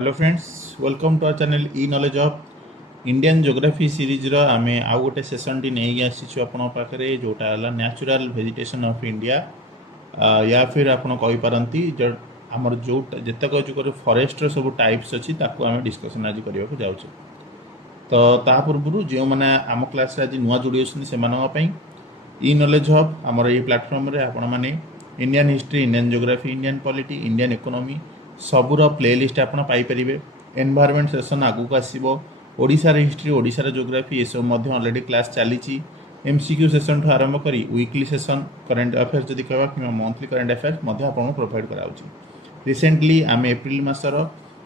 Hello friends, welcome to our channel e knowledge of Indian geography series रो आमे आउ गोटे सेशन टी नहीं आसीछु आपन पाखरे जोटा हला नेचुरल वेजिटेशन ऑफ इंडिया या फिर आपन कहि पारंती जो हमर जो जतक जो फॉरेस्ट रो सब टाइप्स अछि ताको आमे डिस्कशन आज करिया को जाउछु। तो ता पूर्व जो माने आम क्लास रे आज नुआ जोडी अछि से मानवा पई ई नॉलेज हब हमर ए प्लेटफॉर्म रे आपन माने Indian history, Indian geography, Indian polity, Indian economy सबूर प्लेलिस्ट आपन पाई परिबे। एनवायरनमेंट सेशन आगु को आसीबो। ओडिसा हिस्ट्री, ओडिसा ज्योग्राफी ये सब ऑलरेडी क्लास चली। एमसीक्यू सेशन ठू आरंभ करी वीकली सेशन करंट अफेयर्स जदि कहबा कि मंथली करंट अफेयर्स मध्य आपन प्रोवाइड कराउची। रिसेंटली आम एप्रिल मासर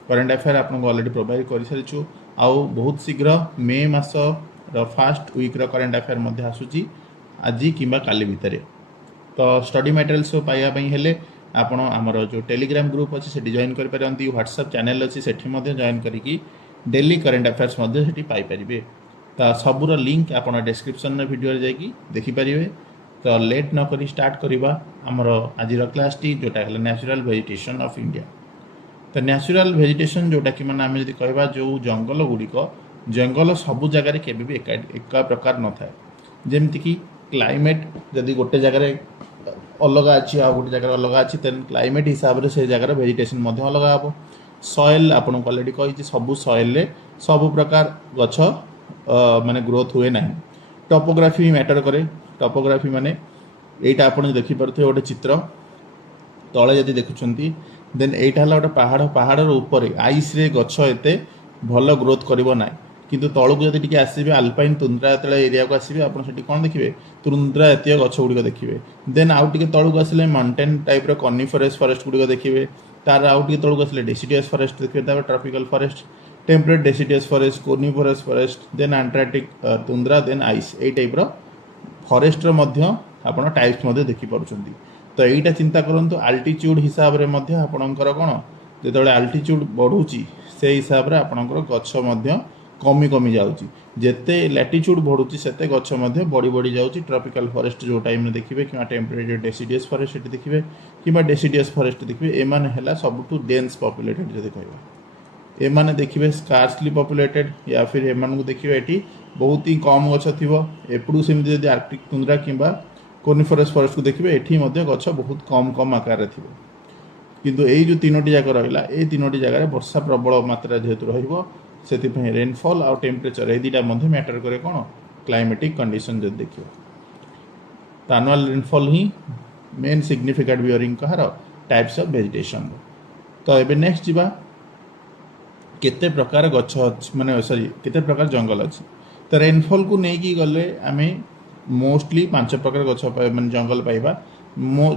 करंट अफेयर आपन ऑलरेडी प्रोवाइड कर सारिछु। आउ बहुत शीघ्र मे मास फास्ट वीक रो करंट अफेयर मध्य आसुची आज किंबा काली भितरे। तो स्टडी मटेरियल्स पाइबा हेले आपण आमर जो टेलीग्राम ग्रुप अच्छे से जॉइन करें, व्हाट्सएप चैनल अच्छी से जॉइन करी डेली करंट अफेयर्स से पाइपर। तो सबूर लिंक आप डिस्क्रिप्शन वीडियो जाकि देखिपारे। तो लेट न करी स्टार्ट करवा आमर आज क्लास टी जोटा है नेचुरल वेजिटेशन ऑफ इंडिया। तो नेचुरल वेजिटेशन जोटा कि माने आमे जदि कहबा जो जंगल गुड़िक जंगल सबु जगह के भी एक प्रकार न थाए। जेमती कि क्लाइमेट जदि गोटे जगह अलग अच्छी आ गोटे जगह अलग अच्छी तेन क्लाइमेट हिसाब से जगह वेजिटेशन अलग हम। सॉइल आपको ऑलरेडी कही सबू सॉइल सबु प्रकार गछ माने ग्रोथ हुए ना। टोपोग्राफी मैटर करे। टोपोग्राफी माने एटा आपन देखि परथे गोटे चित्र तले जदि देखुछंती देन एटा हला गोटे पहाड़ पहाड़ ऊपर आइस रे गछ एते भल ग्रोथ करिवो ना। किंतु तलक जब टी आसबे आल्पाइन तुंद्रा जो एरिया को आसबे आप कौन देखिए तुंद्रा जातीय गछ गुड़िक देखिए। देन आउ टे तलक आसिले माउंटेन टाइप कनिफरस फॉरेस्ट गुड़िक देखिए। तार आउ टे तलक आसिले डेसिडियस फॉरेस्ट देखिए। तार tropical forest, temperate deciduous forest, coniferous forest, then Antarctic tundra, then ice ए टाइप फॉरेस्ट आप टाइप्स देखी पार्टी। तो यहीटा चिंता करूँ आल्टीट्यूड हिसाब से आपणकर कौन जो आल्टीट्यूड बढ़ुची से हिसाब से आपणकर गछ कमी कमी जाऊँगी। जिते लैटिट्यूड बढ़ुची सेते गछ बढ़ी बढ़ी जाऊँगी। ट्रॉपिकल फॉरेस्ट जो टाइम में देखिए कि टेम्परेट डेसिडियस फॉरेस्ट देखिए कि डेसिडियस फॉरेस्ट देखिए एमान है सबुठू डेन्स पॉपुलेटेड। जब कह एमाने देखिए स्कार्सली पॉपुलेटेड या फिर एमान को देखिए ये बहुत ही कम गछ थी। एपड़ू सेमती जब आर्कटिक तुंद्रा किंबा कोनिफरस फॉरेस्ट को देखिए ये गछ बहुत कम कम आकार थी। किंतु यही जो तीनोटी जाक रहा ये तीनोटी जगह वर्षा प्रबल मात्रा जेहेतु रही से रेनफॉल आउ टेम्परेचर ये दुटा मैटर करे कौन क्लाइमेटिक कंडीशन जब देखिए। तो annual rainfall he main significant bearing Kahar types of vegetation. तो ये नेक्स्ट जीवा केते प्रकार गछ माने सॉरी केते प्रकार जंगल अच्छी। तो रेनफॉल को लेकिन गले आम मोस्टली 5 प्रकार गछ माने जंगल पाइबा।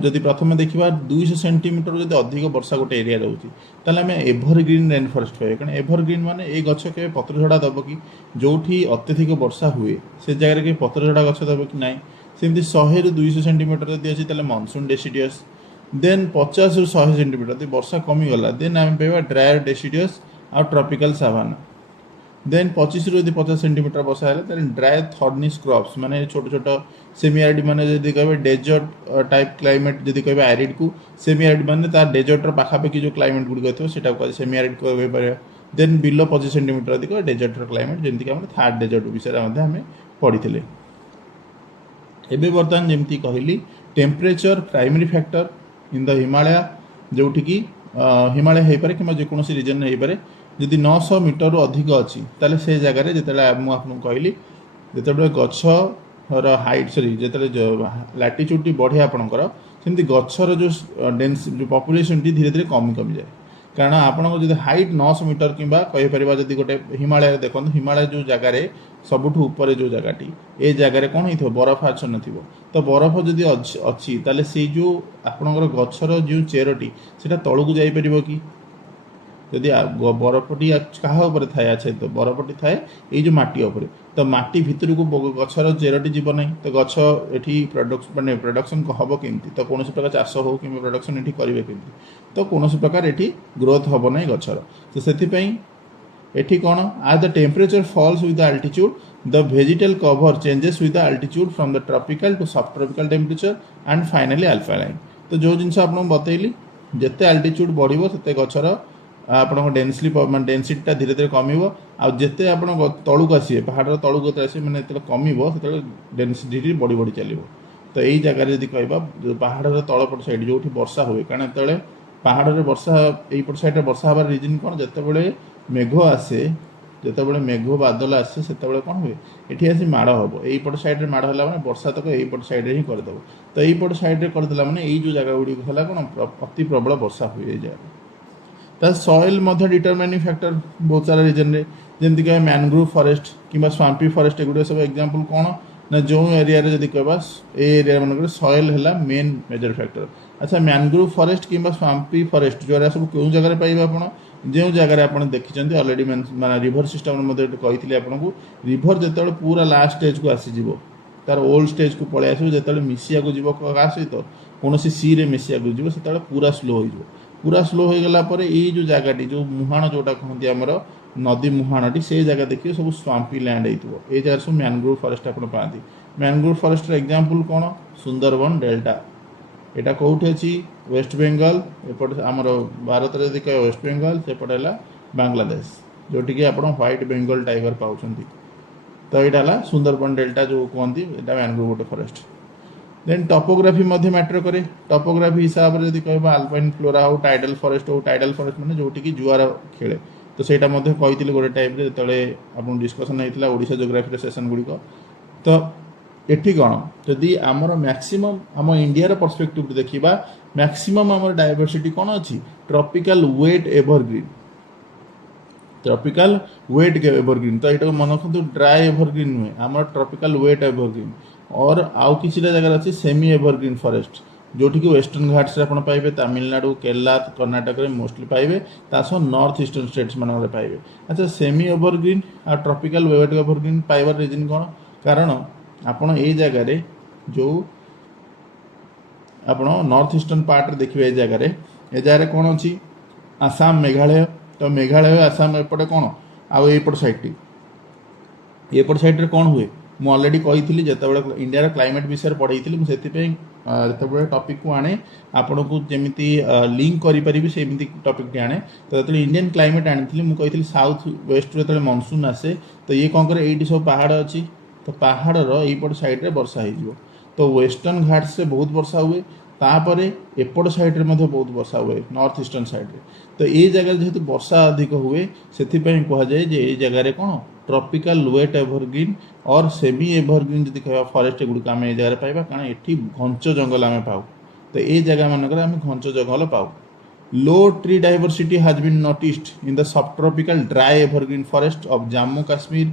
जदि प्रथम देखा 200 सेंटीमीटर जब अधिक वर्षा गोटे एरिया रोचे ताल आम एभरग्रीन रेन फॉरेस्ट पाइबा। कारण एभरग्रीन माने ये गछ के पत्र झड़ा दब कि जो अत्यधिक वर्षा हुए से जगह के पत्र झड़ा गछ दब कि ना। सेमती 100 ରୁ 200 सेंटीमीटर जब अच्छी मनसून डेसिडियस। देन 50 ରୁ 100 सेंटीमीटर जब वर्षा कमीगला देन आम पाइबा ड्रायर डेसिडियस आउ ट्रॉपिकल सावाना। देन 25 ରୁ 50 सेंटीमीटर वर्षा है ड्राई थॉर्निश क्रॉप्स माने छोट छोट सेमी एरिड माने जदि कहबे डेजर्ट टाइप क्लाइमेट जदि कहबे एरिड को सेमी एरिड माने तार डेजर्ट पाखापाखि जो क्लाइमेट गुड़िक थो सेटा को सेमी एरिड कह पारे। देन बिलो 25 सेंटीमीटर अधिक डेजर्ट क्लाइमेट जमीक थार्ड डेजर्ट विषय आम पढ़ी। एबे बर्तमान जमती कहली temperature primary factor in the Himalaya जोठी कि हिमालय हो पारे कि जेकोसी रिजन हो पारे। जदि 900 मीटर रू अधिक अच्छी ताले से जगह जो आपको कहली जो गचर हाइट सॉरी जो लैटिट्यूड बढ़े आपंकर सेमती गचर जो डेन्स जो पॉपुलेशन धीरे धीरे कमी कमी जाए। कारण आपको जो हाइट 900 मीटर कि कहीपर जब गोटे हिमालय देखो हिमालय जो जगार सबुठ ऊपर जो जगहटी ए जगार कौन हो बरफ आच्छन्न थी। तो बरफ जदि अच्छी ताले से जो आपंकर गचर जो चेरटी से तलू जापर कि जदि बरफटी क्या थाए अच्छे तो बरफटी थाए ये जो माटी उपर तो माटी भितर को गचर चेरटी जीव ना। तो गच ये माने प्रोडक्शन हम केमती तो कौन प्रकार चाष हो कि प्रोडक्शन ये करेंगे केमती तो कौन प्रकार ये ग्रोथ हम ना गचर। तो से कौन आज the temperature falls with the altitude the vegetal cover changes with the altitude from the tropical to subtropical temperature and finally alpine. तो जो जिन आपको बतैली जिते अल्टीट्यूड बढ़ो से गचर ଆପଣଙ୍କ ଡେନ୍ସିଟିଟା ଧୀରେ ଧୀରେ କମିବ। ଆଉ ଯେତେ ଆପଣ ତଳକୁ ଆସିବେ, ପାହାଡ଼ର ତଳକୁ ଯେତେବେଳେ ଆସିବେ, ମାନେ ଯେତେବେଳେ କମିବ ସେତେବେଳେ ଡେନ୍ସିଟି ବଢ଼ି ବଢ଼ି ଚାଲିବ। ତ ଏଇ ଜାଗାରେ ଯଦି କହିବା ପାହାଡ଼ର ତଳପଟ ସାଇଡ଼୍ ଯେଉଁଠି ବର୍ଷା ହୁଏ, କାରଣ ଯେତେବେଳେ ପାହାଡ଼ରେ ବର୍ଷା, ଏଇପଟ ସାଇଡ଼୍ରେ ବର୍ଷା ହେବାର ରିଜନ୍ କ'ଣ, ଯେତେବେଳେ ମେଘ ଆସେ, ଯେତେବେଳେ ମେଘ ବାଦଲ ଆସେ ସେତେବେଳେ କ'ଣ ହୁଏ, ଏଠି ଆସି ମାଡ଼ ହେବ। ଏଇପଟ ସାଇଡ଼୍ରେ ମାଡ଼ ହେଲା ମାନେ ବର୍ଷା ତକ ଏଇପଟ ସାଇଡ଼୍ରେ ହିଁ କରିଦେବ। ତ ଏଇପଟ ସାଇଡ଼୍ରେ କରିଦେଲା ମାନେ ଏଇ ଯେଉଁ ଜାଗା ଗୁଡ଼ିକ ହେଲା କ'ଣ, ଅତି ପ୍ରବଳ ବର୍ଷା ହୁଏ ଏଇ ଜାଗାରେ। ତା ସଏଲ୍ ମଧ୍ୟ ଡିଟରମାଇନିଂ ଫ୍ୟାକ୍ଟର ବହୁତ ସାରା ରିଜନ୍ରେ, ଯେମିତିକି ମ୍ୟାନଗ୍ରୋଭ୍ ଫରେଷ୍ଟ କିମ୍ବା ସ୍ୱାମ୍ପି ଫରେଷ୍ଟ, ଏଗୁଡ଼ିକ ସବୁ ଏକ୍ଜାମ୍ପଲ୍ କ'ଣ ନା, ଯେଉଁ ଏରିଆରେ ଯଦି କହିବା ଏ ଏରିଆ ମାନଙ୍କରେ ସଏଲ୍ ହେଲା ମେନ୍ ମେଜର ଫ୍ୟାକ୍ଟର। ଆଚ୍ଛା, ମ୍ୟାନଗ୍ରୋଭ୍ ଫରେଷ୍ଟ କିମ୍ବା ସ୍ୱାମ୍ପି ଫରେଷ୍ଟ ଯେଉଁଗୁଡ଼ା ସବୁ କେଉଁ ଜାଗାରେ ପାଇବେ ଆପଣ, ଯେଉଁ ଜାଗାରେ ଆପଣ ଦେଖିଛନ୍ତି ଅଲରେଡ଼ି, ମାନେ ରିଭର ସିଷ୍ଟମ୍ରେ ମଧ୍ୟ କହିଥିଲି ଆପଣଙ୍କୁ, ରିଭର ଯେତେବେଳେ ପୁରା ଲାଷ୍ଟ ଷ୍ଟେଜ୍କୁ ଆସିଯିବ, ତାର ଓଲ୍ଡ ଷ୍ଟେଜ୍କୁ ପଳେଇ ଆସିବ, ଯେତେବେଳେ ମିଶିବାକୁ ଯିବ କାହା ସହିତ, କୌଣସି ସିରେ ମିଶିବାକୁ ଯିବ, ସେତେବେଳେ ପୁରା ସ୍ଲୋ ହୋଇଯିବ। ପୁରା ସ୍ଲୋ ହୋଇଗଲା ପରେ ଏଇ ଯେଉଁ ଜାଗାଟି, ଯେଉଁ ମୁହାଣ ଯେଉଁଟା କହନ୍ତି ଆମର ନଦୀ ମୁହାଣଟି, ସେଇ ଜାଗା ଦେଖିବେ ସବୁ ସ୍ୱାମ୍ପି ଲ୍ୟାଣ୍ଡ ହେଇଥିବ। ଏଇ ଜାଗାରେ ସବୁ ମ୍ୟାନଗ୍ରୋଭ୍ ଫରେଷ୍ଟ ଆପଣ ପାଆନ୍ତି। ମ୍ୟାନଗ୍ରୋଭ୍ ଫରେଷ୍ଟର ଏକ୍ଜାମ୍ପଲ୍ କ'ଣ, ସୁନ୍ଦରବନ ଡେଲ୍ଟା। এটা କେଉଁଠି ଅଛି, ୱେଷ୍ଟବେଙ୍ଗଲ। ଏପଟେ ଆମର ଭାରତରେ ଯଦି କହିବେ ୱେଷ୍ଟବେଙ୍ଗଲ, ସେପଟେ ହେଲା ବାଂଲାଦେଶ, ଯେଉଁଠିକି ଆପଣ ହ୍ୱାଇଟ୍ ବେଙ୍ଗଲ ଟାଇଗର ପାଉଛନ୍ତି। ତ ଏଇଟା ହେଲା ସୁନ୍ଦରବନ ଡେଲ୍ଟା ଯେଉଁ କୁହନ୍ତି, ଏଇଟା ମ୍ୟାନଗ୍ରୋଭ୍ ଗୋଟେ ଫରେଷ୍ଟ। ଦେନ୍ ଟପୋଗ୍ରାଫି ମଧ୍ୟ ମ୍ୟାଟର କରେ। ଟପୋଗ୍ରାଫି ହିସାବରେ ଯଦି କହିବା ଆଲପାଇନ୍ ଫ୍ଲୋରା ହେଉ, ଟାଇଡାଲ୍ ଫରେଷ୍ଟ ହେଉ, ଟାଇଡାଲ୍ ଫରେଷ୍ଟ ମାନେ ଯେଉଁଠିକି ଜୁଆର ଖେଳେ, ତ ସେଇଟା ମଧ୍ୟ କହିଥିଲି ଗୋଟେ ଟାଇପ୍ରେ ଯେତେବେଳେ ଆପଣଙ୍କୁ ଡିସ୍କସନ୍ ହେଇଥିଲା ଓଡ଼ିଶା ଜୋଗ୍ରାଫିର ସେସନ୍ ଗୁଡ଼ିକ। ତ ଏଠି କ'ଣ, ଯଦି ଆମର ମ୍ୟାକ୍ସିମମ୍ ଆମ ଇଣ୍ଡିଆର ପର୍ସପେକ୍ଟିଭରୁ ଦେଖିବା, ମ୍ୟାକ୍ସିମମ୍ ଆମର ଡାଇଭର୍ସିଟି କ'ଣ ଅଛି, tropical wet evergreen. Tropical wet evergreen, ତ ଏଇଟାକୁ ମନେ ରଖନ୍ତୁ, ଡ୍ରାଏ ଏଭରଗ୍ରୀନ୍ ନୁହେଁ, ଆମର ଟ୍ରପିକାଲ ୱେଟ୍ ଏଭରଗ୍ରୀନ୍। और आउ किछिटा जगह अच्छी सेमी एवरग्रीन फॉरेस्ट, जोटिकी वेस्टर्न घाट्स आपण पाइबे, तमिलनाडु, केरला, कर्नाटक में मोस्टली पाइबे, तासह नॉर्थ ईस्टर्न स्टेट्स मानक पाइबे। अच्छा, सेमी एवरग्रीन आ ट्रॉपिकल वेट एवरग्रीन पाइबार रीजन कौन, कारण आपण ए जगह जो आपण नॉर्थ ईस्टर्न पार्ट देखिए, ए जगह कौन अच्छी, आसाम, मेघालय। तो मेघालय, आसाम एपटे कौन, आउ एपट साइड, एपट साइड कौन हुए, ମୁଁ ଅଲରେଡ଼ି କହିଥିଲି ଯେତେବେଳେ ଇଣ୍ଡିଆର କ୍ଲାଇମେଟ୍ ବିଷୟରେ ପଢ଼େଇଥିଲି, ମୁଁ ସେଥିପାଇଁ ଯେତେବେଳେ ଟପିକ୍କୁ ଆଣେ ଆପଣଙ୍କୁ ଯେମିତି ଲିଙ୍କ କରିପାରିବି ସେମିତି ଟପିକ୍ଟି ଆଣେ। ତ ଯେତେବେଳେ ଇଣ୍ଡିଆନ୍ କ୍ଲାଇମେଟ୍ ଆଣିଥିଲି, ମୁଁ କହିଥିଲି ସାଉଥ୍ ୱେଷ୍ଟରୁ ଯେତେବେଳେ ମନସୁନ୍ ଆସେ, ତ ଇଏ କ'ଣ କରେ, ଏଇଠି ସବୁ ପାହାଡ଼ ଅଛି, ତ ପାହାଡ଼ର ଏଇପଟ ସାଇଡ଼୍ରେ ବର୍ଷା ହେଇଯିବ। ତ ୱେଷ୍ଟର୍ଣ୍ଣ ଘାଟ୍ସରେ ବହୁତ ବର୍ଷା ହୁଏ, ତାପରେ ଏପଟ ସାଇଡ଼୍ରେ ମଧ୍ୟ ବହୁତ ବର୍ଷା ହୁଏ, ନର୍ଥ ଇଷ୍ଟର୍ଣ୍ଣ ସାଇଡ଼୍ରେ। ତ ଏଇ ଜାଗାରେ ଯେହେତୁ ବର୍ଷା ଅଧିକ ହୁଏ, ସେଥିପାଇଁ କୁହାଯାଏ ଯେ ଏଇ ଜାଗାରେ କ'ଣ, ट्रॉपिकल वेट एवरग्रीन और सेमी एवरग्रीन जब कह फॉरेस्ट गुड़िक आम ये जगह पाइबा, कारण ये घंच जंगल आम पाऊ। तो ये जगह मानक आम घंच जंगल पाऊ। Low tree diversity has been noticed in the subtropical dry evergreen forest of Jammu Kashmir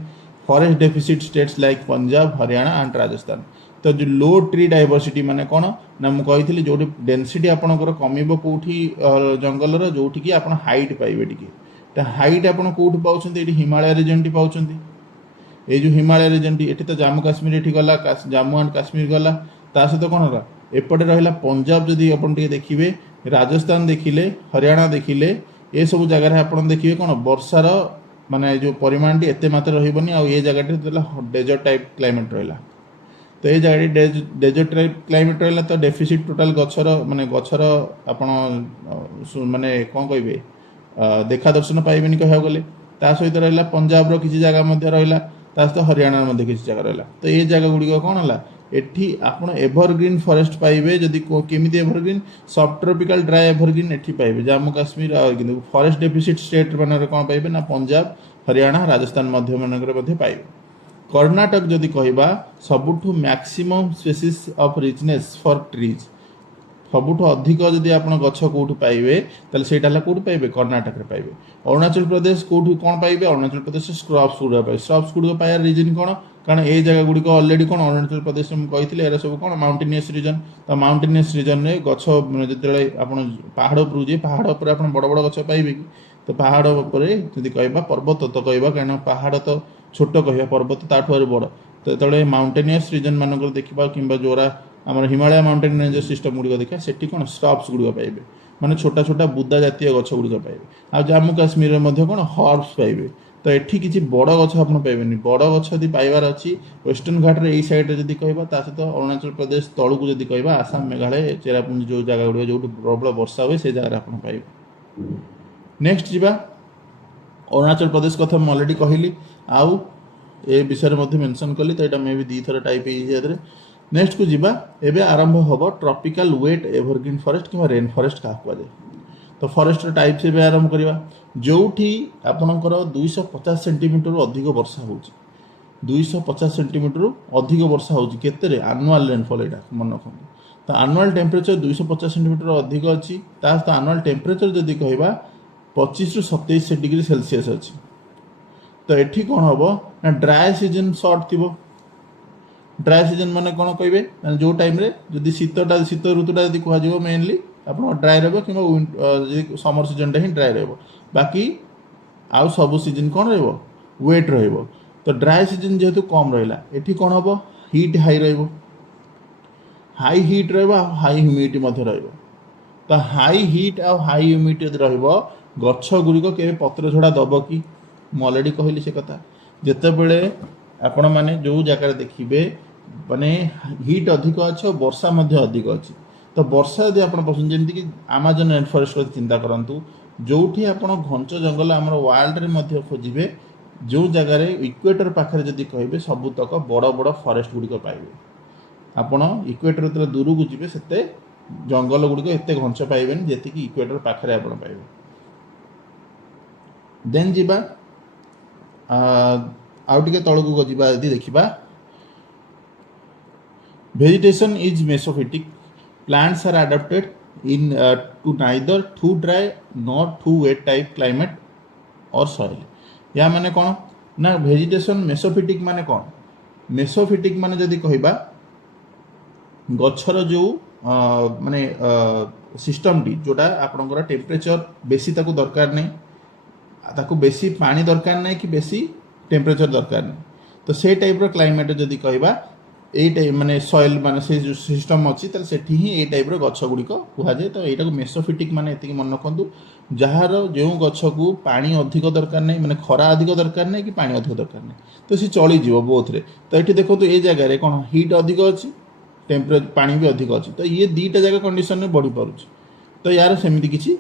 forest deficit states like Punjab, Haryana and Rajasthan. तो जो लो ट्री डाइवर्सिटी माने कौन ना, मुझे कही जो डेनसीटी आपंकर कम कौटी जंगलर, जोटि कि आप हाइट पाइबे टी हाइट आप कौट पाँच, ये हिमालय रिजन टी पाँच, ये जो हिमालय रिजन टी, ये तो जम्मू काश्मीर ये गला, जम्मू एंड काश्मीर गला, ता सहित कौन है एपटे रहा पंजाब, जदि आप देखिए राजस्थान देखिले, हरियाणा देखिले, ये सब जगह आप देखिए कौन वर्षार माने जो परिमाण एत मात्रा रही, आ ये जगह डेजर्ट टाइप क्लाइमेट रहा। तो ये जगह डेजर्ट टाइप क्लाइमेट रहा, तो डेफिसिट टोटाल गचर माने गचर आप माने कौन कहे देखा दर्शन पाइबेनि कह गले। ता सहित रहा पंजाब किसी जगह रहा, सहित हरियाणा किसी जगह रहा। तो ये जगह गुड़िक कौन है, एठी आप एवरग्रीन फॉरेस्ट पाइबे, जदि केमिति एवरग्रीन, सब ट्रॉपिकल ड्राई एवरग्रीन एठी पाइबे जम्मू काश्मीर, किंतु फॉरेस्ट डेफिसिट स्टेट मान कौन पाइबे ना, पंजाब, हरियाणा, राजस्थान मध्य मान पाइबे। कर्नाटक जदि कहबा सबुठु maximum species of richness for trees, सबुठु अधिक जदि आप गछ कौटू पाइबे, ताले सेटा कौटू पाइबे, कर्नाटक रे पाइबे। अरुणाचल प्रदेश कौटू कौन पाइबे, अरुणाचल प्रदेश स्क्रब्स गुड़ा पाइबे। स्क्रब्स गुड़ पाइबार रीजन कौन, कारण ये जगह गुड़िक अलरेडी कौन अरुणाचल प्रदेश में कही एरा सब कौन माउंटेनियस रीजन। तो माउंटेनियस रीजन में गछ जो आप पहाड़ उपर जी, पहाड़ उपर आप बड़ बड़ गछ पाइबे कि, तो पहाड़ उपर जदि कहबा पर्वत तो कहबा, कहीं पहाड़ तो छोट कह, पर्वत ताठू बड़। तो जो माउंटेनियस रीजन मानक देखा कि जोरा आम हिमालय माउंटेन रेंज सिस्टम गुड़िक देखा, से कौन स्क्रब्स गुड़िक पाइबे, माने छोटा छोटा बुदा जातीय गछ गुड़िक पाइबे। आ जम्मू काश्मीर में कौन हर्ब्स पाइबे। तो ये किसी बड़ गछ आप पाइबेनि, बड़ गछ यदि पाइबार अच्छी वेस्टर्न घाट रे, सैड्रे जदि कहबा, ता सहित अरुणाचल प्रदेश तलू जदि कहबा, आसाम, मेघालय, चेरापुंजी जो जगह गुड़िक जो प्रबल वर्षा हुए से जगह आप पाइबे। नेक्स्ट जीवा अरुणाचल प्रदेश कथा मैं अलरेडी कहली आउ ए विषय में मेंशन कली तो यहाँ मे भी 2 थर टाइप है। नेक्स्ट को जीवा एबे आरंभ हम ट्रॉपिकल वेट एवरग्रीन फॉरेस्ट कि रेन फॉरेस्ट क्या कहुए। तो फॉरेस्ट टाइप से भी आरंभ करवा जो आपणकर 250 सेंटीमीटर अधिक वर्षा हो 250 सेंटीमीटर अधिक वर्षा हो आनुआल रेनफॉल यहाँ मन रखु। तो आनुआल टेम्परेचर 250 सेंटीमीटर अधिक अच्छी तो आनुआल टेम्परेचर जदि कह 25 ରୁ 27 डिग्री सेल्सियस अच्छी। तो ये कौन हम ना ड्राए सीजन सर्ट थी। ड्राए सीजन माने कौन कहे जो टाइम रे जदि शीत ऋतुटा जब कह मेनली आप ड्राए रहा कि समर सीजन ही ड्राए रहा बाकी आउ सब सीजन कौन रेट रो। तो ड्राए सीजन जेहेतु कम रहा ये कौन हम heat high high heat high humidity रहा। तो हाई हीट आ हाई ह्यूमिडिटी गछ गुड़िक के पत्र झड़ा दब कि मुझे अलरेडी कहली से कथा जितेबले आपण मैंने जो जगह देखिए माने हीट अधिक अच्छे और वर्षा अधिक अच्छी। तो वर्षा यदि आप पसंद जमीक आमाजन रेन फॉरेस्ट चिंता करूँ जो आप घंच जंगल आम वर्ल्ड में खोजे जो जगार इक्वेटर पाखे जदि कहे सबुतक बड़ बड़ फॉरेस्ट गुड़िक पाइबे। आपण इक्वेटर जो दूर को जी से जंगल गुड़िक एत घंच पाइबे जी इक्वेटर पाखे आप पाइबे। देन जीवा आउ टे तौक को जी देखा vegetation is mesophytic plants are adapted in to neither too dry nor too wet type climate or soil। या माने कौन ना vegetation mesophytic माने कौन mesophytic माने जदि कहबा गछर जो माने सिस्टम टी जोटा आपनकर टेम्परेचर बेसी ताकू दरकार नहीं ताकू बेसी पानी दरकार नहीं कि बेसी टेम्परेचर दरकार नहीं। तो से टाइप क्लाइमेट जदि कहबा यही टाइप माने सॉइल माने से जो सिस्टम अच्छी से ही टाइप गछ गुड़िक कहुए। तो यहाँ को मेसोफिटिक माने ये मन रखु जार जो गछ को पानी अधिक दरकार नहीं माने खरा अधिक दरकार नहीं कि पानी अधिक दरकार नहीं तो सी चलीज बोथ रे। तो ये देखो तो ये जगह कौन हीट अधिक अच्छी टेम्परेचर पानी भी अधिक अच्छी तो ये दुईटा जगह कंडीशन में बढ़ी पारुଛି। तो यार सेमती किसी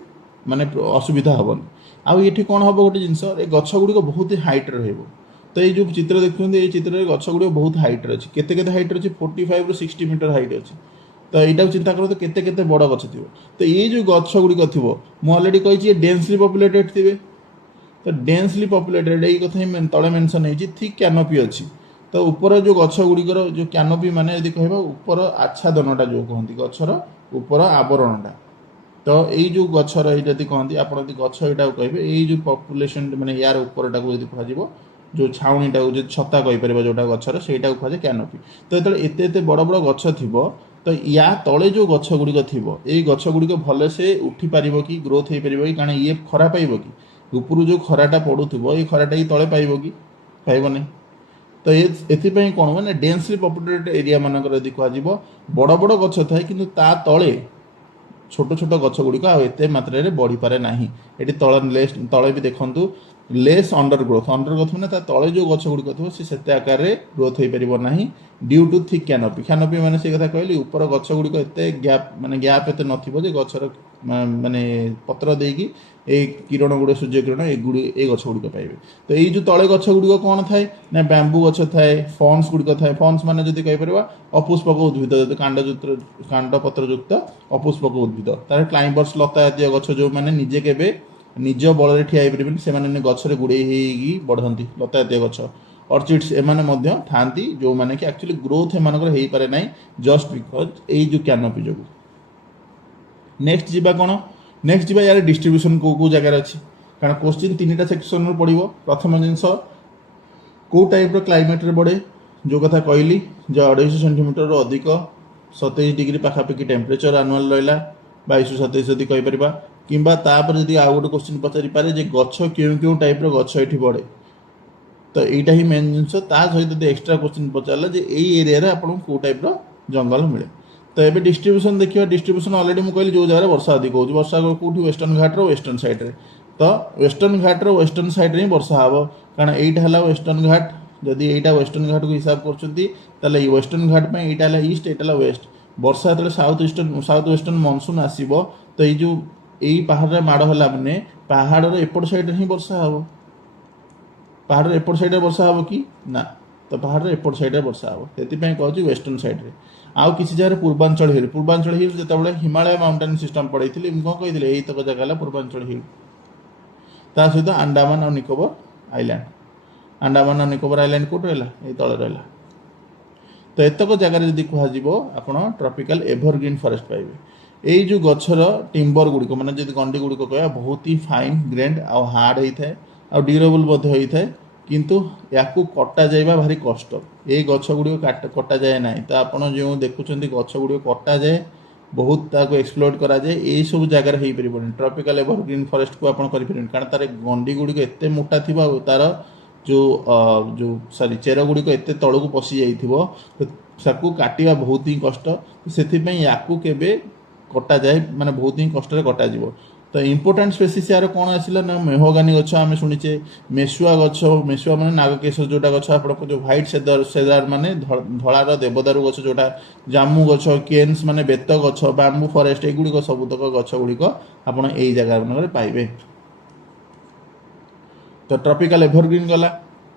माने असुविधा हेनी। आउ ये कौन हम गोटे जिनस गछ गुड़िक बहुत हाइट रहा। तो ये जो चित्र देखते ये चित्र में गछ गुड़िक बहुत हाइट अच्छी केते हाइट अच्छी 45 ରୁ 60 मीटर हाइट अच्छी। तो यहाँ चिंता करो तो केते बड़ गछ थी। तो ये जो गछ गुड़िक थी मुझे अलरेडी कही डेन्सली पपुलेटेड थे। तो डेन्सली पपुलेटेड यही कथा ही तले मेनसन है थिक कैनोपी अच्छी। तो ऊपर जो गछ गुड़िकर जो कैनोपी माने यदि कह ऊपर आच्छादनटा जो कहती गछर ऊपर आवरणटा। तो यही जो गछर ये कहती आप गछ यहाँ कहे यही जो पपुलेसन मैंने यार ऊपरटा को कह जो छाउनीटा जो छता कहीपर जोटा गछर से कहुए कैनोपी। तो जो एत बड़ बड़ गछ थी तो या तले जो गछ गुड़िक थी ये गछ गुड़िक भल से उठी पार कि ग्रोथ हो पार कि कारण ये खरा पाइब कि ऊपर जो खराटा पड़ू ये खराटा ही तले पाइब कि पाइबनी। तो ये कौन मैंने डेन्सली पपुलेटेड एरिया मानक यदि कह बड़ बड़ गछ थाए कि तले छोट छोट गछ गुड़िक आते मात्रा बढ़ी पारे ना। ये तले भी देखूँ लेस अंडर ग्रोथ मैंने तले जो गछ गुड़िक थी से आकार ग्रोथ हो पार ना due to thick canopy. Canopy मैंने से कथा कहली ऊपर गछ गुड़िक एत गैप माने गैप एत न गछर माने पत्र देकी ए किरण गुड़े सूर्य किरण ए गछ गुड़िक पाइबे। तो ये जो तले गछ गुड़िक कौन थाए ना बैम्बू गछ थाए फॉन्स गुड़िक थाए। फॉन्स माने जदि कहि परबा अपुष्पक उद्भिद जदि कांड पत्र युक्त अपुष्पक उद्भिद तार क्लाइंबर्स लता जातीय गछ जो माने निजे केबे निज बल ठिया से गचरे गुड़े बढ़ती लता जातीय गछ अर्चिड्स एमाने था जो मैंने कि एक्चुअली ग्रोथ एम हो पारे ना जस्ट बिकज ये जो कैनोपी जो। नेक्स्ट जीवा कौन नेक्स्ट जीवा यार डिस्ट्रीब्यूशन को जगार अच्छी कारण क्वेश्चन 3टा सेक्शन पड़ो। प्रथम जिनस कौ टाइप क्लाइमेट रे बढ़े जो कथा कहली जो 250 सेंटीमीटर अधिक 27 डिग्री पाखापाखि टेम्परेचर आनुआल रहा 22 ରୁ 27 जदि कहीपर किंबा तापर जदि आउ गोटे क्वेश्चन पचारि पारे जे गछ क्यों क्यों टाइप गछ ये बढ़े। तो यहाँ ही मेन जिनस सहित एक्सट्रा क्वेश्चन पचारा जे यही एरिया आपको कौ टाइप जंगल मिले। तो ये डिस्ट्रीब्यूशन देखिए डिस्ट्रीब्यूशन अलरेडी मुझे कहली जो जगह वर्षा अधिक हो वर्षा कौटी वेस्टर्न घाटर वेस्टर्न साइड्रे। तो वेस्टर्न घाटर वेस्टर्न साइड्रे ही वर्षा हे कारण यहाँ है वेस्टर्न घाट जदि यहाँ वेस्टर्न घाट को हिसाब कर वेस्टर्न घाट में यहाँ ईस्ट यहाँ वेस्ट वर्षा जो साउथ वेस्टर्न मनसून आसब तो ये जो ଏଇ ପାହାଡ଼ରେ ମାଡ଼ ହେଲା ମାନେ ପାହାଡ଼ର ଏପଟ ସାଇଡ଼ରେ ହିଁ ବର୍ଷା ହେବ। ପାହାଡ଼ର ଏପଟ ସାଇଡ଼ରେ ବର୍ଷା ହେବ କି ନା, ତ ପାହାଡ଼ର ଏପଟ ସାଇଡ଼ରେ ବର୍ଷା ହେବ। ସେଥିପାଇଁ କହୁଛି ୱେଷ୍ଟର୍ଣ୍ଣ ସାଇଡ଼ରେ। ଆଉ କିଛି ଜାଗାରେ ପୂର୍ବାଞ୍ଚଳ ହିଲ୍, ପୂର୍ବାଞ୍ଚଳ ହିଲ୍ ଯେତେବେଳେ ହିମାଳୟ ମାଉଣ୍ଟେନ୍ ସିଷ୍ଟମ୍ ପଢ଼େଇଥିଲି ମୁଁ କ'ଣ କହିଥିଲି, ଏଇତକ ଜାଗା ହେଲା ପୂର୍ବାଞ୍ଚଳ ହିଲ୍। ତା ସହିତ ଆଣ୍ଡାମାନ ଆଉ ନିକୋବର ଆଇଲ୍ୟାଣ୍ଡ। ଆଣ୍ଡାମାନ ଆଉ ନିକୋବର ଆଇଲ୍ୟାଣ୍ଡ କେଉଁଠି ରହିଲା, ଏଇ ତଳେ ରହିଲା। ତ ଏତକ ଜାଗାରେ ଯଦି କୁହାଯିବ ଆପଣ ଟ୍ରପିକାଲ ଏଭରଗ୍ରୀନ୍ ଫରେଷ୍ଟ ପାଇବେ। ଏଇ ଯେଉଁ ଗଛର ଟିମ୍ବର ଗୁଡ଼ିକ ମାନେ ଯଦି ଗଣ୍ଡି ଗୁଡ଼ିକ କହିବା ବହୁତ ହି ଫାଇନ୍ ଗ୍ରେଣ୍ଡ ଆଉ ହାର୍ଡ଼ ହେଇଥାଏ ଆଉ ଡ୍ୟୁରେବୁଲ୍ ମଧ୍ୟ ହେଇଥାଏ, କିନ୍ତୁ ୟାକୁ କଟାଯାଇବା ଭାରି କଷ୍ଟ। ଏଇ ଗଛ ଗୁଡ଼ିକ କଟାଯାଏ ନାହିଁ। ତ ଆପଣ ଯେଉଁ ଦେଖୁଛନ୍ତି ଗଛ ଗୁଡ଼ିକ କଟାଯାଏ, ବହୁତ ତାକୁ ଏକ୍ସପ୍ଲୋଏଟ୍ କରାଯାଏ, ଏଇସବୁ ଜାଗାରେ ହେଇପାରିବନି। ଟ୍ରପିକାଲ ଏଭରଗ୍ରୀନ୍ ଫରେଷ୍ଟକୁ ଆପଣ କରିପାରିବେନି, କାରଣ ତାର ଗଣ୍ଡି ଗୁଡ଼ିକ ଏତେ ମୋଟା ଥିବ ଆଉ ତାର ଚେର ଗୁଡ଼ିକ ଏତେ ତଳକୁ ପଶି ଯାଇଥିବ, ତାକୁ କାଟିବା ବହୁତ ହିଁ କଷ୍ଟ। ସେଥିପାଇଁ ୟାକୁ କେବେ କଟାଯାଏ ମାନେ ବହୁତ ହିଁ କଷ୍ଟରେ କଟାଯିବ। ତ ଇମ୍ପୋର୍ଟାଣ୍ଟ ସ୍ପେସିସ୍ ୟାର କ'ଣ ଆସିଲା ନା ମେହଗାନି ଗଛ ଆମେ ଶୁଣିଛେ, ମେସୁଆ ଗଛ, ମେସୁଆ ମାନେ ନାଗକେଶର ଯେଉଁଟା ଗଛ ଆପଣଙ୍କ ଯେଉଁ ହ୍ୱାଇଟ୍ ସେଦାର ମାନେ ଧଳାର ଦେବଦାରୁ ଗଛ ଯେଉଁଟା, ଜାମୁ ଗଛ, କେନ୍ସ ମାନେ ବେତ ଗଛ, ବାମ୍ବୁ ଫରେଷ୍ଟ, ଏଗୁଡ଼ିକ ସବୁତକ ଗଛ ଗୁଡ଼ିକ ଆପଣ ଏଇ ଜାଗା ମାନଙ୍କରେ ପାଇବେ। ତ ଟ୍ରପିକାଲ ଏଭରଗ୍ରୀନ୍ ଗଲା।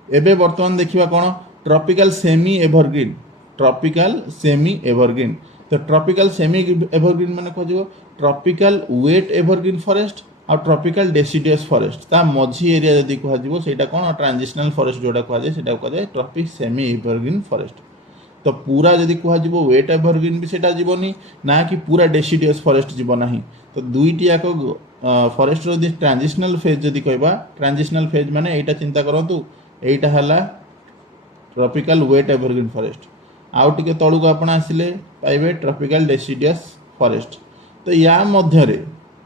ଏବେ ବର୍ତ୍ତମାନ ଦେଖିବା କ'ଣ ଟ୍ରପିକାଲ ସେମି ଏଭରଗ୍ରୀନ୍। ଟ୍ରପିକାଲ ସେମି ଏଭରଗ୍ରୀନ୍, ତ ଟ୍ରପିକାଲ ସେମି ଏଭରଗ୍ରୀନ୍ ମାନେ କୁହାଯିବ ଟ୍ରପିକାଲ ୱେଟ୍ ଏଭରଗ୍ରୀନ୍ ଫରେଷ୍ଟ ଆଉ ଟ୍ରପିକାଲ ଡେସିଡିୟସ୍ ଫରେଷ୍ଟ। ତା ମଝି ଏରିଆ ଯଦି କୁହାଯିବ ସେଇଟା କ'ଣ ଟ୍ରାଞ୍ଜିସନାଲ ଫରେଷ୍ଟ ଯେଉଁଟା କୁହାଯାଏ ସେଇଟା କୁହାଯାଏ ଟ୍ରପିକ ସେମି ଏଭରଗ୍ରୀନ୍ ଫରେଷ୍ଟ। ତ ପୁରା ଯଦି କୁହାଯିବ ୱେଟ୍ ଏଭରଗ୍ରୀନ୍ ବି ସେଇଟା ଯିବନି, ନା କି ପୁରା ଡେସିଡିୟସ୍ ଫରେଷ୍ଟ ଯିବ ନାହିଁ। ତ ଦୁଇଟି ଯାକ ଫରେଷ୍ଟର ଯଦି ଟ୍ରାଞ୍ଜିସନାଲ ଫେଜ୍ ଯଦି କହିବା, ଟ୍ରାଞ୍ଜିସନାଲ ଫେଜ୍ ମାନେ ଏଇଟା ଚିନ୍ତା କରନ୍ତୁ, ଏଇଟା ହେଲା ଟ୍ରପିକାଲ ୱେଟ୍ ଏଭରଗ୍ରୀନ୍ ଫରେଷ୍ଟ। ଆଉ ଟିକେ ତଳକୁ ଆପଣ ଆସିଲେ ପାଇବେ ଟ୍ରପିକାଲ ଡେସିଡିୟସ୍ ଫରେଷ୍ଟ। ତ ୟା ମଧ୍ୟରେ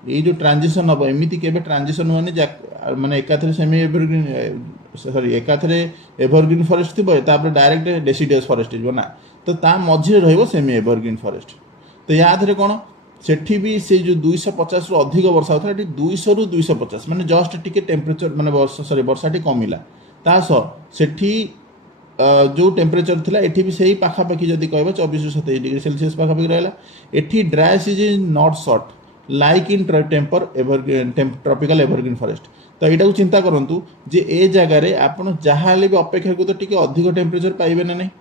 ଏଇ ଯେଉଁ ଟ୍ରାଞ୍ଜିସନ୍ ହେବ, ଏମିତି କେବେ ଟ୍ରାଞ୍ଜିସନ୍ ହୁଏନି ମାନେ ଏକାଥରେ ସେମି ଏଭରଗ୍ରୀନ୍ ଏକାଥରେ ଏଭରଗ୍ରୀନ୍ ଫରେଷ୍ଟ ଥିବ ତାପରେ ଡାଇରେକ୍ଟ ଡେସିଡିୟସ୍ ଫରେଷ୍ଟ ଯିବ ନା, ତ ତା ମଝିରେ ରହିବ ସେମି ଏଭରଗ୍ରୀନ୍ ଫରେଷ୍ଟ। ତ ୟା ଦେହରେ କ'ଣ ସେଠି ବି ସେଇ ଯେଉଁ 250ରୁ ଅଧିକ ବର୍ଷା ହେଉଥିଲା, ଏଠି 200ରୁ 250 ମାନେ ଜଷ୍ଟ ଟିକେ ଟେମ୍ପରେଚର ମାନେ ବର୍ଷାଟି କମିଲା। ତା ସହ ସେଠି ଯେଉଁ ଟେମ୍ପରେଚର ଥିଲା ଏଠି ବି ସେଇ ପାଖାପାଖି ଯଦି କହିବ 24ରୁ 27 ଡିଗ୍ରୀ ସେଲସିୟସ୍ ପାଖାପାଖି ରହିଲା। ଏଠି dry season not short like in tropical Evergreen forest. ତ ଏଇଟାକୁ ଚିନ୍ତା କରନ୍ତୁ ଯେ ଏ ଜାଗାରେ ଆପଣ ଯାହା ହେଲେ ବି ଅପେକ୍ଷାକୃତ ଟିକେ ଅଧିକ ଟେମ୍ପରେଚର ପାଇବେ ନା ନାହିଁ।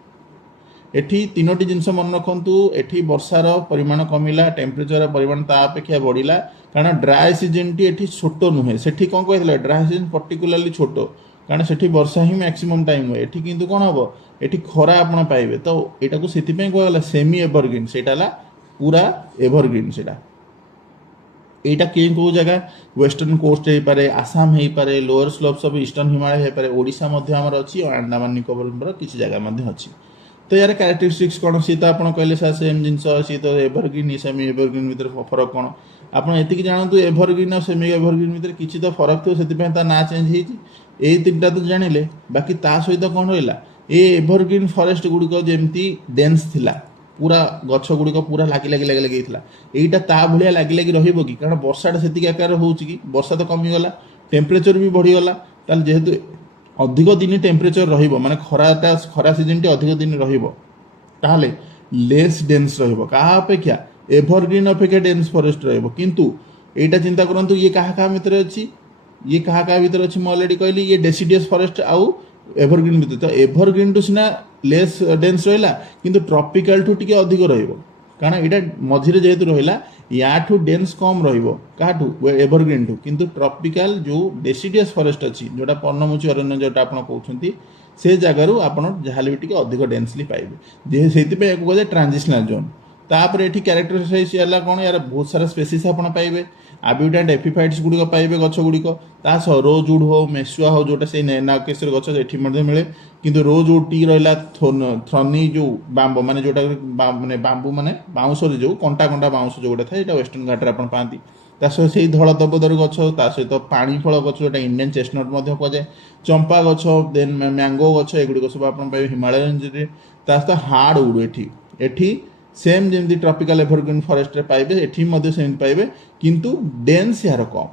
ଏଠି ତିନୋଟି ଜିନିଷ ମନେ ରଖନ୍ତୁ, ଏଠି ବର୍ଷାର ପରିମାଣ କମିଲା, ଟେମ୍ପରେଚର ପରିମାଣ ତା ଅପେକ୍ଷା ବଢ଼ିଲା, କାରଣ ଡ୍ରାଏ ସିଜନଟି ଏଠି ଛୋଟ ନୁହେଁ। ସେଠି କ'ଣ କହିଥିଲେ ଡ୍ରାଏ ସିଜନ୍ ପର୍ଟିକୁଲାରଲି ଛୋଟ, କାରଣ ସେଠି ବର୍ଷା ହିଁ ମ୍ୟାକ୍ସିମମ୍ ଟାଇମ୍ ହୁଏ। ଏଠି କିନ୍ତୁ କ'ଣ ହେବ, ଏଠି ଖରା ଆପଣ ପାଇବେ। ତ ଏଇଟାକୁ ସେଥିପାଇଁ କୁହାଗଲା ସେମି ଏଭରଗ୍ରୀନ୍, ସେଇଟା ହେଲା ପୁରା ଏଭରଗ୍ରୀନ୍। ସେଇଟା এইটা କେଉଁ ଜାଗା ୱେଷ୍ଟର୍ଣ୍ଣ କୋଷ୍ଟ ହେଇପାରେ, ଆସାମ ହେଇପାରେ, ଲୋଅର ସ୍ଲୋପ୍ସ ଅଫ୍ ଇଷ୍ଟର୍ଣ୍ଣ ହିମାଳୟ ହେଇପାରେ, ଓଡ଼ିଶା ମଧ୍ୟ ଆମର ଅଛି, ଆଉ ଆଣ୍ଡାମାନ ନିକୋବରର କିଛି ଜାଗା ମଧ୍ୟ ଅଛି। ତ ୟାର କ୍ୟାରେକ୍ଟରିଷ୍ଟିକ୍ସ କ'ଣ, ସିଏ ତ ଆପଣ କହିଲେ ସାର୍ ସେମ୍ ଜିନିଷ, ସିଏ ତ ଏଭରଗ୍ରୀନ୍ ସେମି ଏଭରଗ୍ରୀନ୍ ଭିତରେ ଫରକ କ'ଣ। ଆପଣ ଏତିକି ଜାଣନ୍ତୁ ଏଭରଗ୍ରୀନ୍ ଆଉ ସେମି ଏଭରଗ୍ରୀନ୍ ଭିତରେ କିଛି ତ ଫରକ ଥିବ, ସେଥିପାଇଁ ତା ନାଁ ଚେଞ୍ଜ ହେଇଛି। ଏଇ ତିନିଟା ତ ଜାଣିଲେ, ବାକି ତା ସହିତ କ'ଣ ରହିଲା, ଏ ଏଭରଗ୍ରୀନ୍ ଫରେଷ୍ଟ ଗୁଡ଼ିକ ଯେମିତି ଡେନ୍ସ ଥିଲା, ପୁରା ଗଛ ଗୁଡ଼ିକ ପୁରା ଲାଗି ହେଇଥିଲା, এইটা ତା ଭଳିଆ ଲାଗି ରହିବ କି? କାରଣ ବର୍ଷାଟା ସେତିକି ଆକାରରେ ହେଉଛି କି, ବର୍ଷା ତ କମିଗଲା, ଟେମ୍ପରେଚର ବି ବଢ଼ିଗଲା। ତାହେଲେ ଯେହେତୁ ଅଧିକ ଦିନ ଟେମ୍ପରେଚର ରହିବ, ମାନେ ଖରା ସିଜନଟି ଅଧିକ ଦିନ ରହିବ, ତାହେଲେ ଲେସ୍ ଡେନ୍ସ ରହିବ। କାହା ଅପେକ୍ଷା? ଏଭରଗ୍ରୀନ୍ ଅପେକ୍ଷା ଡେନ୍ସ ଫରେଷ୍ଟ ରହିବ। କିନ୍ତୁ এইটা ଚିନ୍ତା କରନ୍ତୁ, ଇଏ କାହା ଭିତରେ ଅଛି, ଇଏ କାହା ଭିତରେ ଅଛି ମୁଁ ଅଲରେଡ଼ି କହିଲି, ଇଏ ଡେସିଡିୟସ୍ ଫରେଷ୍ଟ ଆଉ ଏଭରଗ୍ରୀନ୍ ଭିତରେ। ତ ଏଭରଗ୍ରୀନ୍ଠୁ ସିନା ଲେସ୍ ଡେନ୍ସ ରହିଲା, କିନ୍ତୁ ଟ୍ରପିକାଲଠୁ ଟିକେ ଅଧିକ ରହିବ, କାରଣ ଏଇଟା ମଝିରେ ଯେହେତୁ ରହିଲା, ୟାଠୁ ଡେନ୍ସ କମ୍ ରହିବ। କାହାଠୁ? ଏଭରଗ୍ରୀନ୍ଠୁ। କିନ୍ତୁ ଟ୍ରପିକାଲ ଯେଉଁ ଡେସିଡିୟସ୍ ଫରେଷ୍ଟ ଅଛି, ଯେଉଁଟା ପର୍ଣ୍ଣମୋଚୀ ଅରଣ୍ୟ ଯେଉଁଟା ଆପଣ କହୁଛନ୍ତି, ସେ ଜାଗାରୁ ଆପଣ ଯାହାହେଲେ ବି ଟିକେ ଅଧିକ ଡେନ୍ସଲି ପାଇବେ। ସେଇଥିପାଇଁ ଏହାକୁ କୁହାଯାଏ ଟ୍ରାଞ୍ଜିସନାଲ ଜୋନ୍। ତାପରେ ଏଠି କ୍ୟାରେକ୍ଟରିଷ୍ଟିକ୍ସ ହେଲା କ'ଣ, ୟାର ବହୁତ ସାରା ସ୍ପେସିସ୍ ଆପଣ ପାଇବେ। ଆବ୍ୟୁଟାଣ୍ଟ ଏପିଫାଇଟ୍ସ ଗୁଡ଼ିକ ପାଇବେ ଗଛ ଗୁଡ଼ିକ, ତା ସହ ରୋଜଉଡ୍ ହଉ, ମେସୁଆ ହଉ, ଯେଉଁଟା ସେଇ ନାଗକେଶର ଗଛ ଏଠି ମଧ୍ୟ ମିଳେ। କିନ୍ତୁ ରୋଜଉଡ୍ ଟି ରହିଲା, ଥ୍ରନି ଯେଉଁ ବାମ୍ବ ମାନେ ଯେଉଁଟା ମାନେ ବାମ୍ବୁ ମାନେ ବାଉଁଶରେ ଯେଉଁ କଣ୍ଟା ବାଉଁଶ ଯେଉଁଟା ଥାଏ, ଏଇଟା ୱେଷ୍ଟର୍ଣ୍ଣ ଘାଟରେ ଆପଣ ପାଆନ୍ତି। ତା ସହିତ ସେଇ ଧଳ ଦେବଦାରୁ ଗଛ, ତା ସହିତ ପାଣି ଫଳ ଗଛ ଯେଉଁଟା ଇଣ୍ଡିଆନ୍ ଚେଷ୍ଟନଟ୍ ମଧ୍ୟ କୁହାଯାଏ, ଚମ୍ପା ଗଛ, ଦେନ୍ ମ୍ୟାଙ୍ଗୋ ଗଛ, ଏଗୁଡ଼ିକ ସବୁ ଆପଣ ପାଇବେ ହିମାଳୟ ରେଞ୍ଜରେ। ତା ସହିତ ହାର୍ଡ଼ ଉଡ୍ ଏଠି ସେମ୍ ଯେମିତି ଟ୍ରପିକାଲ ଏଭରଗ୍ରୀନ୍ ଫରେଷ୍ଟରେ ପାଇବେ, ଏଠି ମଧ୍ୟ ସେମିତି ପାଇବେ, କିନ୍ତୁ ଡେନ୍ସ ଏହାର କମ୍।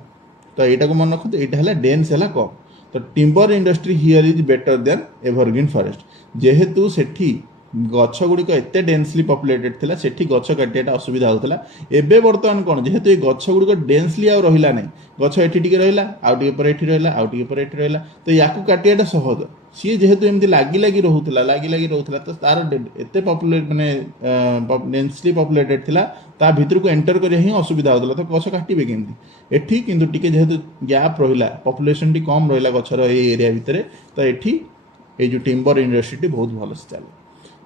ତ ଏଇଟାକୁ ମନେ ରଖନ୍ତୁ, ଏଇଟା ହେଲା ଡେନ୍ସ ହେଲା କମ୍। ତ timber industry here is better then Evergreen forest. ଯେହେତୁ ସେଠି गछ गुड़िक एत डेन्सली पपुलेटेड थिला सेठी गछ काटियाटा असुविधा होता एबे बर्तमान कौन जेहेतु ये गछ गुड़िक डेन्सली आ रहिला नहीं गछ एठी टिके रहिला आउ टिके पर एठी रहिला आउ टिके पर एठी रहिला तो याकू काटियाटा सहज सी जेहेतु एमती लागी लागी रोहुतला तो तार एते पपुलेट माने डेन्सली पपुलेटेड थिला ता भितर को एंटर करिया ही असुविधा होता तो गछ काटिबे केमती एठी किंतु टिके जेहेतु गैप रहिला पपुलेशन टी कम रहिला गछर ए एरिया भितर तो एठी ए जो टिम्बर इंडस्ट्री बहुत भल से चले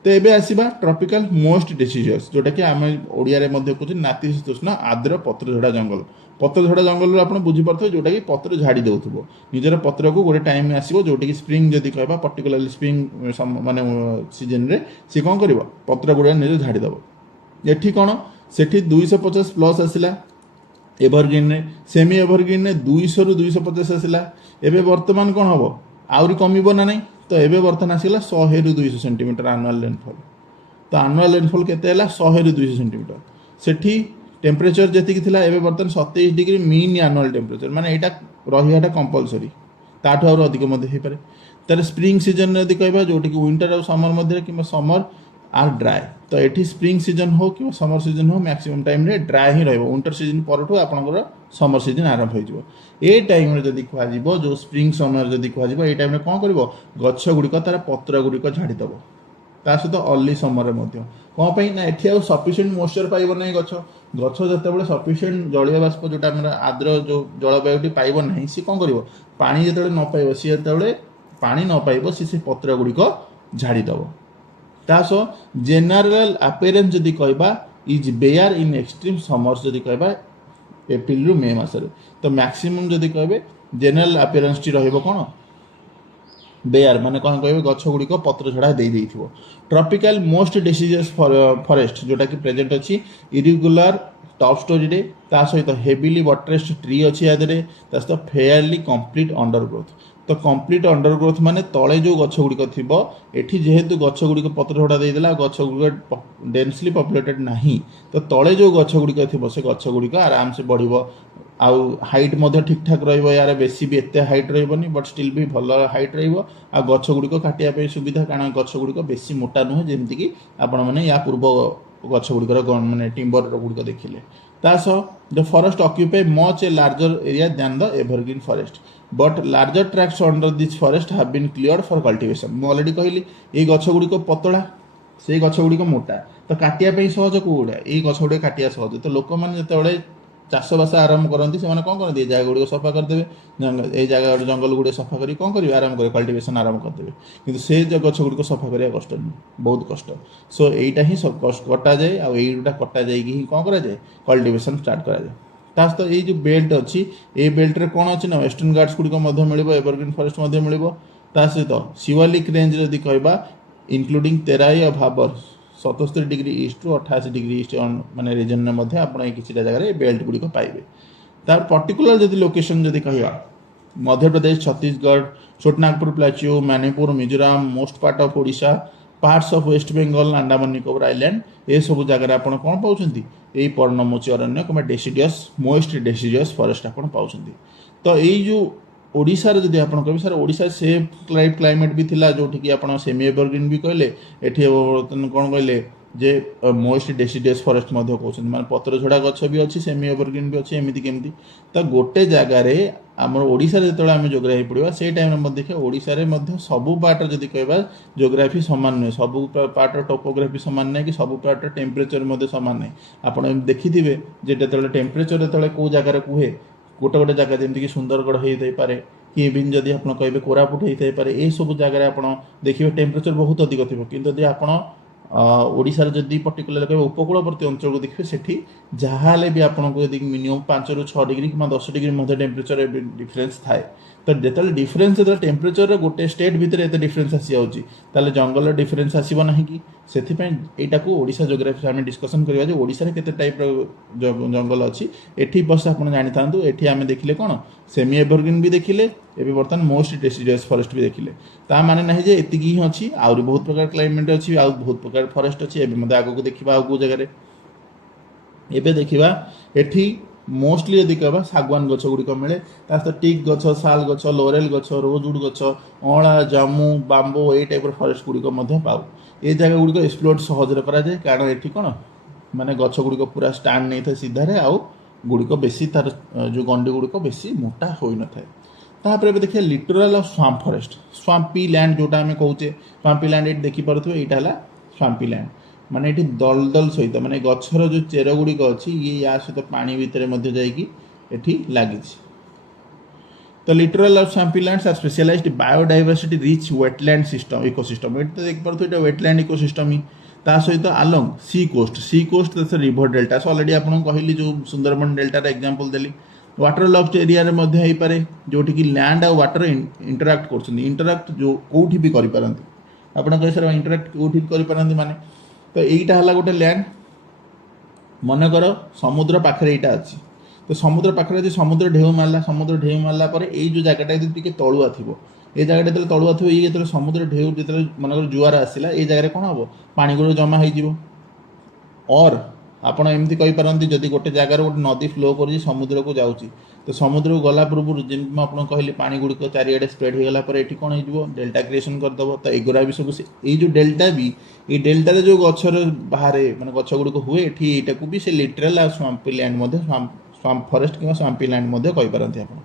तो एबे आसीबा ट्रॉपिकल मोस्ट डिसीजियस जोटा कि आम ओडिया रे मध्य कहते नातिशीतोष्ण आर्द्र पत्रझड़ा जंगल पत्रझड़ा जंगल आप बुझी पार्थे जोटा कि पत्र झाड़ी देउथबो निजर पत्र को गोटे टाइम आसीबो जोटा कि स्प्रिंग जदी कहबा पर्टिकुलरली स्प्रिंग माने सीजन रे सी कोन करबो पत्र गुडा निज झाड़ी देबो एठी कोन सेठी 250 प्लस आसिला एवरग्रीन रे सेमी एवरग्रीन रे 200 रु 250 आसिला एबे वर्तमान कोन हबो आउरी कमिबो ना नहीं तो एबे बर्तमान आसिला 100 रु 200 सेंटीमीटर एनुअल रेनफॉल तो एनुअल रेनफॉल केते हला 100 रु 200 सेंटीमीटर सेठी टेम्परेचर जेतिकी थिला एबे बर्तमान 27 डिग्री मीन एनुअल टेम्परेचर माने एटा रहियाटा कंपलसरी ताठू और अधिक मध्ये हे पारे तार स्प्रिंग सीजन रे यदि कहबा जोटी कि विंटर और समर मध्ये कि समर आर ड्राई तो एठी स्प्रिंग सीजन हो कि समर सीजन हो मैक्सिमम टाइम रे ड्राई ही रहबो विंटर सीजन परठू आपनकर समर सीजन आरंभ हो जिवो ए टाइम रे जदी कहवा जिवो जो स्प्रिंग समर जदी कहवा जिवो ए टाइम रे कोन करबो गछ गुडी को तार पत्र गुडी को झाड़ी दबो ता सहित अर्ली समर रे मध्ये कोन पई ना एठी आ सफिशिएंट मॉइस्चर पाइबो नै गछ गछ जते बेले सफिशिएंट जलीय बाष्प जोटा हमर आर्द्र जो जलवायुटी पाइबो नै सी कोन करबो पानी जते बेले न पाइबो सी जते बेले पानी न पाइबो सी पत्र गुडी को झाड़ी दबो तासो जनरल अपीयरेंस जदी कहबा is bare in extreme summers जदी कहबा एप्रिल रु मे मासरे तो मैक्सिमम जदी कहबे जनरल अपीयरेंस टी रहइबो कोन बेयर माने कोन कहबे गछ गुडी को पत्र झड़ा दे देइथिबो ट्रॉपिकल मोस्ट डिसीजियस फॉरेस्ट जोटा कि प्रेजेंट अछि इरेगुलर टॉप स्टोरी रे ता सहित हेवीली बटरेस्ट ट्री अछि आदरे ता सहित फेयरली कंप्लीट अंडरग्रोथ तो कंप्लीट अंडरग्रोथ माने तळे जो गछ गुडी को थिबो एठी जेहेतु गछ गुडी को पत्र झड़ा दे देला गछ गुडी डेंसली पॉपुलेटेड नाही तो तळे जो गछ गुडी को थिबो से गछ गुडी को आराम से बढ़िबो आउ हाइट मध्ये ठीक ठाक रहइबो यार बेसी भी एते हाइट रहइबोनी बट स्टिल भी भलो हाइट रहइबो आ गछ गुडी को काटिया पे सुविधा कारण गछ गुडी को बेसी मोटा न हो जेमति कि आपण माने या पूर्व गछ गुडी को माने टिम्बर गुडी को देखिले तासो the forest occupy much a larger area than the evergreen forest but larger tracts under this forest have been cleared for cultivation मु ऑलरेडी कहली ए गछ गुडी को पतला से गछ गुडी को मोटा तो काटिया पे सहज कोडा ए गछ गुडी काटिया सहज तो लोक माने जते बेले चाषबास आरंभ करती से कौन करते जगह गुड़ी सफा करदे ये जगह जंगल गुड़े सफा कर कौन करेंगे आरंभ करेंगे कल्टिवेशन आरंभ करदे कि से गछ गुड़ी सफा करने कष्ट नहीं बहुत कष्ट सो यहीटा ही कटा जाए आईटा कटा जाए कौन कराए कल्टिवेशन स्टार्ट कराए ता सहित ये जो बेल्ट अच्छी ये बेल्ट रे कौन अच्छी ना वेस्टर्न घाट्स गुड़िक मिल एवरग्रीन फॉरेस्ट मिल ता सहित शिवालिक रेंज जदि कहबा इंक्लूडिंग तेराई और भाबर 77 डिग्री ईस्ट रु 88 डिग्री ईस्ट माने रीजन में मध्य आपण किसी जगह बेल्ट गुड़ी को पाइबे तार पर्टिकुलर जदि लोकेशन जदि कहवा Madhya Pradesh Chhattisgarh Chotanagpur plateau Manipur Mizoram most part of Odisha parts of West Bengal Andaman Nicobar island ये सब जगह आप कौन पाँच यही पर्णमोची अरण्य कि डेसीडियस मोस्ट डेसीडियस फॉरेस्ट आप पाँच तो यही जो ओडिशा रे जदि आपण कहबे सर ओडिशा से क्लाइमेट भी थिला जोठी कि आपण सेमी एवरग्रीन भी कहले एठी कोन कहले जे मोस्ट डेसीडियस फॉरेस्ट मध्य कहउछन माने पत्र झड़ा गछ भी अछि सेमी एवरग्रीन भी अछि एमिति केमति त गोटे जागा रे हमर ओडिशा रे तळे हम जोग्राफी पढिबा से टाइम रे मध्य ओडिशा रे मध्य सबु पार्ट जदि कहबा जोग्राफी समान नै सबु पार्ट टोपोग्राफी समान नै कि सबु पार्ट टेम्परेचर मध्य समान नै आपण देखिथिबे जे तळे टेम्परेचर तळे को जागा रे कुहे गोटे गोटे जगह जमीक सुंदरगढ़ होता पारे कि इवन जदि आप कहे कोरापुट होता पारे ये सब जगह आप देखिए टेम्परेचर बहुत अधिक थी कि आप ओडिशा जदि पर्टिकुलर कहे उपकूलवर्ती अंचल को देखिए सेठी जहाँ भी आपको यदि मिनिमम 5 रु 6 डिग्री कि 10 डिग्री मध्य टेम्परेचर डिफरेन्स थाए तो जो डिफरेन्स जो टेम्परेचर गोटे स्टेट भितर एत डिफरेन्स आसी जाऊँगी जंगल डिफरेन्स आसब ना कि से यहाँ को ओडिशा जोग्राफी आम डिस्कसन करवा जो ओडिशा रे केते टाइप जंगल अच्छी एठी बस आप जानी था एठी आम देखिले कौन सेमी एवरग्रीन भी देखिले एबे बर्तमान मोस्ट डेसीडियस फॉरेस्ट भी देखिले ता माने नहीं जे एतिकी ही अच्छी आउरी बहुत प्रकार क्लाइमेट अच्छी आउ बहुत प्रकार फॉरेस्ट अच्छी एबे मते आगो को देखिबा आउ को जगह रे एबे देखिबा एठी मोस्टली यदि कह शागवान गछ गुड़िक मिले सहित टिक गछ साल गछ लोरेल गछ रोजवुड गछ अँला जामु बांबो ये टाइप फरेस्ट गुड़िक पाऊ ये जगह गुड़िक एक्सप्लोर सहजरे कराए कारण ये कौन माने गछ गुड़िक पूरा स्टाण्ड नहीं था सीधारे आउ गुड़िक बेसी तार जो गंडी गुड़िक बेसी मोटा हो न था तापर देखिए लिटोराल और स्वाम्प फॉरेस्ट स्वाम्पी लैंड जोटा आम कहे स्वाम्पी लैंड ये देखिपे यहाँ स्वाम्पी लैंड माने ये दलदल सहित माने गछर जो चेर गुड़िक अच्छी ये या सहित पानी भितर जाकि लगी तो लिटोराल और swampy lands are specialised biodiversity rich wetland system ecosystem ये तो देखिए वेटलैंड इकोसिस्टम ही ता सहित along sea coast river delta already आपको कहली जो सुंदरबन डेल्टार एग्जांपल देली वाटर लॉक्ड एरिया रे मध्य हो पारे जोटी कि लैंड और वाटर इंटराक्ट कर इंटराक्ट जो कौटी भी करें आप कह इंटराक्ट कौटी भी करें माने तो यहीटा है गोटे लैंड मनकर समुद्र पाखे यहाँ अच्छी तो समुद्र पाखे समुद्र ढेउ मारला पर यही जो जगटा टी तलुआ थी ये जगह जो तलुआ थी ये जो समुद्र ढेउ जो मनकर जुआर आसला ये जगह कौन हम पानी गुड़ जमा हो और आपड़ एमती कहींपारती जदि गोटे जगार गोटे नदी फ्लो कर समुद्र को जाऊँगी तो समुद्र को गला पूर्व जमी आपको कहली पानी गुड़िक चारिड़े स्प्रेड हो गला ये कौन हो डेल्टा क्रिएशन करदेव तो एगुरा भी सब ये जो डेल्टा भी ये डेल्टा जो गचर बाहर मैंने गच गुड़िक हुए ये भी से लिटराल और स्वाम्पी लैंड स्वाम्प फॉरेस्ट कि स्वाम्पी लैंड कहींपारती आप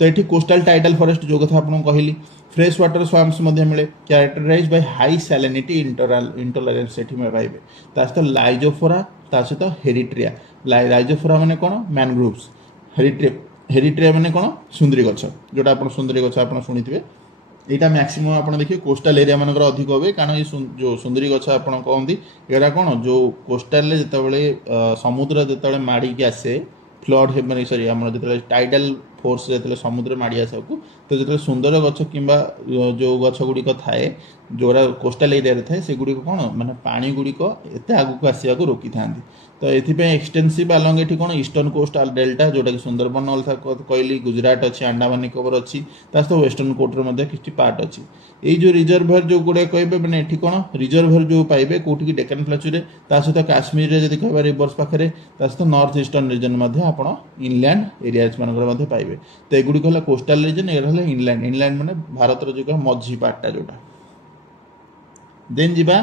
तो ये कोस्टल टाइडल फॉरेस्ट जो कथा आपको कहली फ्रेश वाटर स्वाम्प्स मिले characterize by high salinity intolerance से पाइबे सहित लाइजोफोरा सहित हेरिट्रिया लाइजोफोरा माने कौन मैनग्रोव्स हेरिट्रिया माने कौन सुंदरी गछ जोटा आप सुंदरी गछ आप शुणी यहाँ मैक्सिमम आप देखिए कोस्टाल एरिया मानकर अधिक हे कारण ये जो सुंदरी गछ आप कहते यहाँ कौन जो कोस्टाल जो समुद्र जो माड़िकी आसे फ्लड है सरी आम जो टाइडल फोर्स जो समुद्र माड़ी आसा को तो जो सुंदर गछ कि जो गछ गुड़िक थाए जोरा कोस्टाल एरिया थाए से गुड़िक कौन माने पानी गुड़िक एत आगक आसवा रोकी था तो ये एक्सटेंसिव आलंग ये कौन ईस्टर्न कोस्टाल डेल्टा जोटा कि सुंदरबन कहली गुजरात अच्छी अंडमान निकोबर अच्छी सहित वेस्टर्न कोर्टर किसी पार्ट अच्छी ये जो रिजर्भर जो गुड़ा कहे मैंने ये कौन रिजर्भर जो पाइबे कौटी डेक्कन प्लाचू सहित काश्मीर जब कह रिवर्स पाखे सहित नॉर्थ ईस्टर्न रीजन आप इनलैंड एरियाज मानक पाइबे तो एगुड़िक है कोस्टाल रीजन ये इनलैंड माने भारत जो कह मझी पार्टा जोटा देन जीवा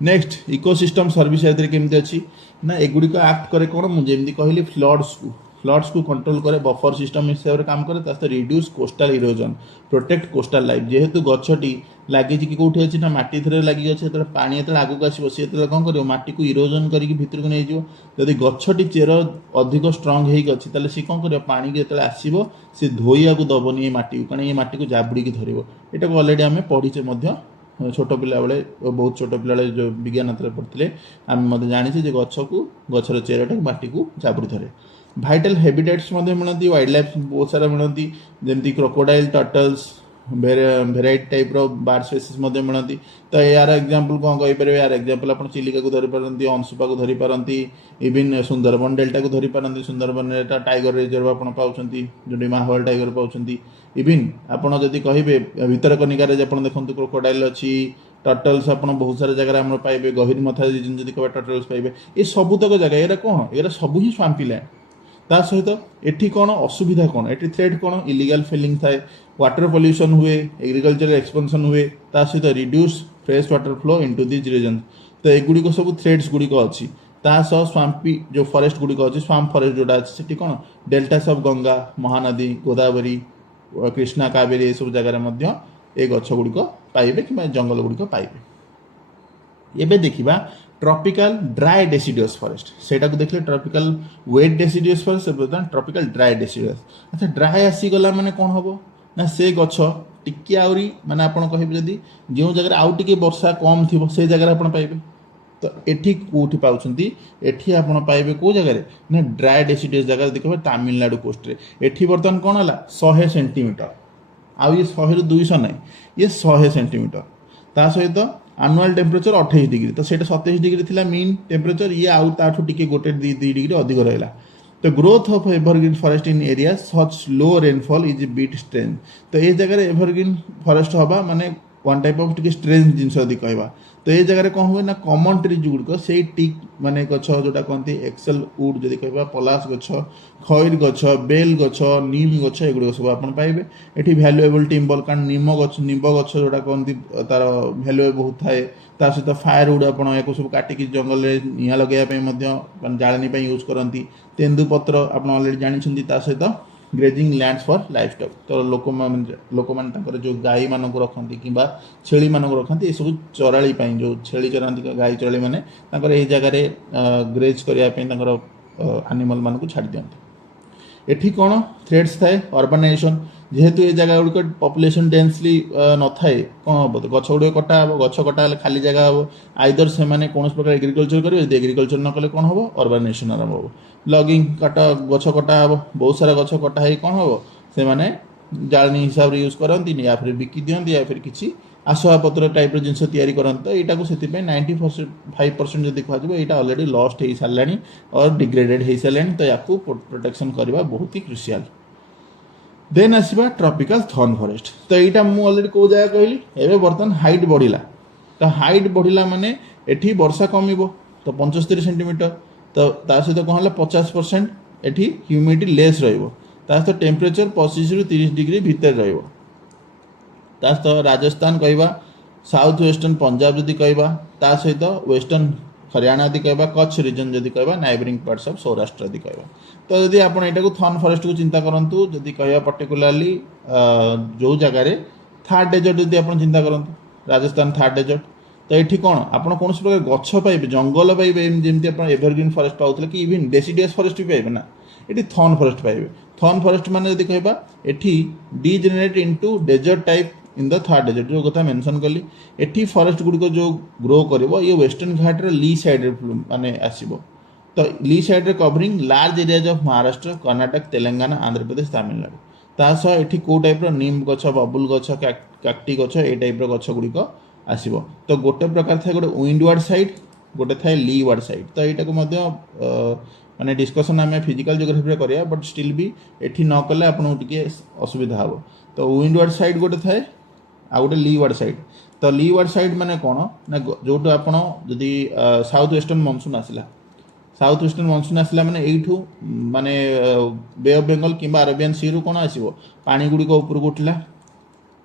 नेक्स्ट इकोसिस्टम सर्विस केमती अच्छी ना एगुड़िक एक्ट करे कौन मुझे कहली फ्लड्स को कंट्रोल करे बफर सिस्टम हिसाब से काम करे सहित reduce coastal erosion protect coastal life जेहेतु गछटी लगी कि कौटी अच्छी ना मटी थ्रे लगी अच्छे जो पानी जो आगक आसो सी कौन कर मटी को इरोजन करके भितर को नहीं जदि गछटी चेर अधिक स्ट्रंग होगी ताले सी कौन कर पानी की जो आसो सी धोइया को दबनी ये मटी को कारण ये मटी को जाबुड़ी धर यहाँ को अलरेडी आम पढ़ीचे छोट पिला बेले बहुत छोट पिला जो विज्ञान पढ़ते आम जानी गछ को गचर चेरटा मटी को जाबुड़ी धरे भाइटाल हैबिटेट्स मिलती वाइल्ड लाइफ बहुत सारा मिलती जमी crocodile turtles variety type bird species मिलती तो यार एग्जांपल कौन कहीपर यार एग्जांपल आप चिलिका को धरी पारती अंशुपा को धरी पारती इवन सुंदरबन डेल्टा को धरी पारती सुंदरबन टाइगर रिजर्व आप पाँच जो माहवाल टाइगर पाँच इवन आपड़ जदि कहे भितरकनिकार आप देखते क्रोकोडाइल अच्छी टर्टल्स आप बहुत सारा जगह आम पाइबे गहिरी मथा जब कह टर्टल्स पाइबे ये सबूतक जगह ये कौन ये सब ही स्वाम्पी लैंड ता सहित एठी कौन असुविधा कौन एठी थ्रेट कौन इलीगल फिलिंग थाए वाटर पॉल्यूशन हुए एग्रीकल्चर एक्सपेंशन हुए ता सहित reduce fresh water flow into this region तो एगुड़िक सब थ्रेट्स गुड़िक अच्छी ता सह स्वाम्पी जो फॉरेस्ट गुड़िक अच्छी स्वाम्प फॉरेस्ट जोटा अच्छी सेठी कौन डेल्टास ऑफ गंगा महानदी गोदावरी कृष्णा कावेरी ये सब जगह ये गछ गुड़िक पाइबे कि जंगल गुड़िक पाइबे एबे देखिबा ट्रॉपिकल ड्राई डेसिडियस फॉरेस्ट सेटा को देखले ट्रॉपिकल वेट डेसिडियस फॉरेस्ट बर्तमान ट्रॉपिकल ड्राई डेसिडियस अच्छा ड्राई आसीगला माने कौन हम ना से गछ टिके आउरी माने आपन कहिबे जदी जो जगह आउ टिके वर्षा कम थी से जगह आपन पाइबे तो एठी कोठी पाउछंती एठी आपन पाइबे को जगह रे ना ड्राई डेसिडियस जगह देखबे तमिलनाडु कोस्ट रे एठी बर्तमान कौन हला 100 सेंटीमीटर आ ये 100 ରୁ 200 नहीं ये 100 सेंटीमीटर ता सहित आनुआल टेम्परेचर 28 डिग्री तो सेटा 27 डिग्री थिला मीन टेम्परेचर ये आउ ताठू टिके गोटे 2 डिग्री अधिक रहला तो growth of evergreen forest in area such low rainfall is beat strength तो ये जगह एवरग्रीन फॉरेस्ट हवा माने वन टाइप ऑफ टिके स्ट्रेंज जिनस यदि कहवा तो ये जगह कौन हुए ना कमन ट्रीज गुड़िक से टिक माने गछ जोटा कहते एक्सेल वुड जदि कहवा पलास गछ खैर गछ बेल गछ नीम गछ एगुड़ सब आप पाइबे एटी भैल्युएबल टिम्बर कारण निम्ब गछ जोटा कहते तार भैल्यू बहुत थाए ता सहित फायरवुड आप सब काटिकी जंगल निआं लगे जाणी यूज करती तेंदुपत्र आप अलरेडी जानते ता सहित grazing lands for life stock तो लोक मैंने जो गाई मान रखती कि छेली मान रखती ये सब चराली जो छेली चराती गाई चराली मैंने यही जगह ग्रेज करने आनिमल मान को छाड़ दिखती एठी कौन थ्रेड्स थाए अर्बानाइजेशन जेहेतु ये जगह गुड़िक पॉपुलेशन डेंसली न थाए कौन हम तो गछ गुड़ कटा हम गछ कटा खाली जगह हम आइदर से कौन प्रकार एग्रीकल्चर करेंगे यदि एग्रीकल्चर न कले कौन हम अर्बानाइजेशन आरंभ हम लगिंग काटा गछ कटा हम बहुत सारा गछ कटा है कौन हम से मैंने जाणी हिसाब से यूज करती या फिर बिकी दिखती या फिर किसी आसवाबपत्र टाइप जिन करते तो यहाँ से 95% जब कह यहाँ अलरेडी लस्ट हो सारा और डिग्रेडेड हो सारे तो या प्रोटेक्शन करवा बहुत ही क्रुशियाल देन आसवा ट्रॉपिकल थर्न फॉरेस्ट तो यहाँ मुझे अलरेडी कौ जगह कहली एवं बर्तमान हाइट बढ़ला तो हाइट बढ़ला माने एठी वर्षा कमिबो तो 75 सेंटीमीटर तो ता सहित कौन है 50% एठी ह्यूमिडिटी लेस रहिबो ता सहित टेम्परेचर 25 ରୁ 30 डिग्री भितर रहिबो ता सहित राजस्थान कहवा साउथ वेस्टर्न पंजाब जदि कहवा ता सहित वेस्टर्न हरियाणा यदि कहवा कच्छ रीजन जदि कहवा नाइबरिंग पार्ट्स ऑफ सौराष्ट्र यदि कहवा तो यदि आप यहाँ थर्न फॉरेस्ट को चिंता करूँ जदि कहवा पर्टिकुलाली जो जगार थार्ड डेजर्ट जदि आप चिंता करूँ राजस्थान थार्ड डेजर्ट तो ये कौन आप कौन प्रकार गछ पाइबे जंगल पाइबे जमी आप एवरग्रीन फॉरेस्ट पाते कि इवन डेसीडियस फॉरेस्ट भी पाइबे ना ये थर्न फॉरेस्ट पाइबे थर्न फॉरेस्ट माने यदि कहवा एठी degenerate into desert type in the third desert जो कथा मेंशन कली एठी फॉरेस्ट गुड़िक जो ग्रो करिवो ये वेस्टर्न घाट ली साइड माने आसीबो तो ली side covering large areas of Maharashtra Karnataka Telangana Andhra Pradesh Tamil Nadu तासह एठी को टाइप नीम गछ बबुल गछ काक्टी गछ ए टाइप गछ गुड़िक आसीबो तो गोटे प्रकार थाए गोटे विंडवार्ड साइड गोटे थाए लीवार्ड साइड तो यहाँ माने डिस्कसन आम फिजिकल जियोग्राफी करिया बट स्टिल भी एठी न कले आपको टिके असुविधा हम तो विंडवार्ड साइड गोटे थाए आ गोटे लीवार्ड साइड तो लीवार्ड साइड माने कौन ना जो आपड़ जदि साउथ वेस्टर्न मनसून आसला साउथ वेस्टर्न मनसून आसला माने एठू माने बे ऑफ बेंगल कि अरेबियन सी रु कौन आसो पानी गुड़िक उपरको उठला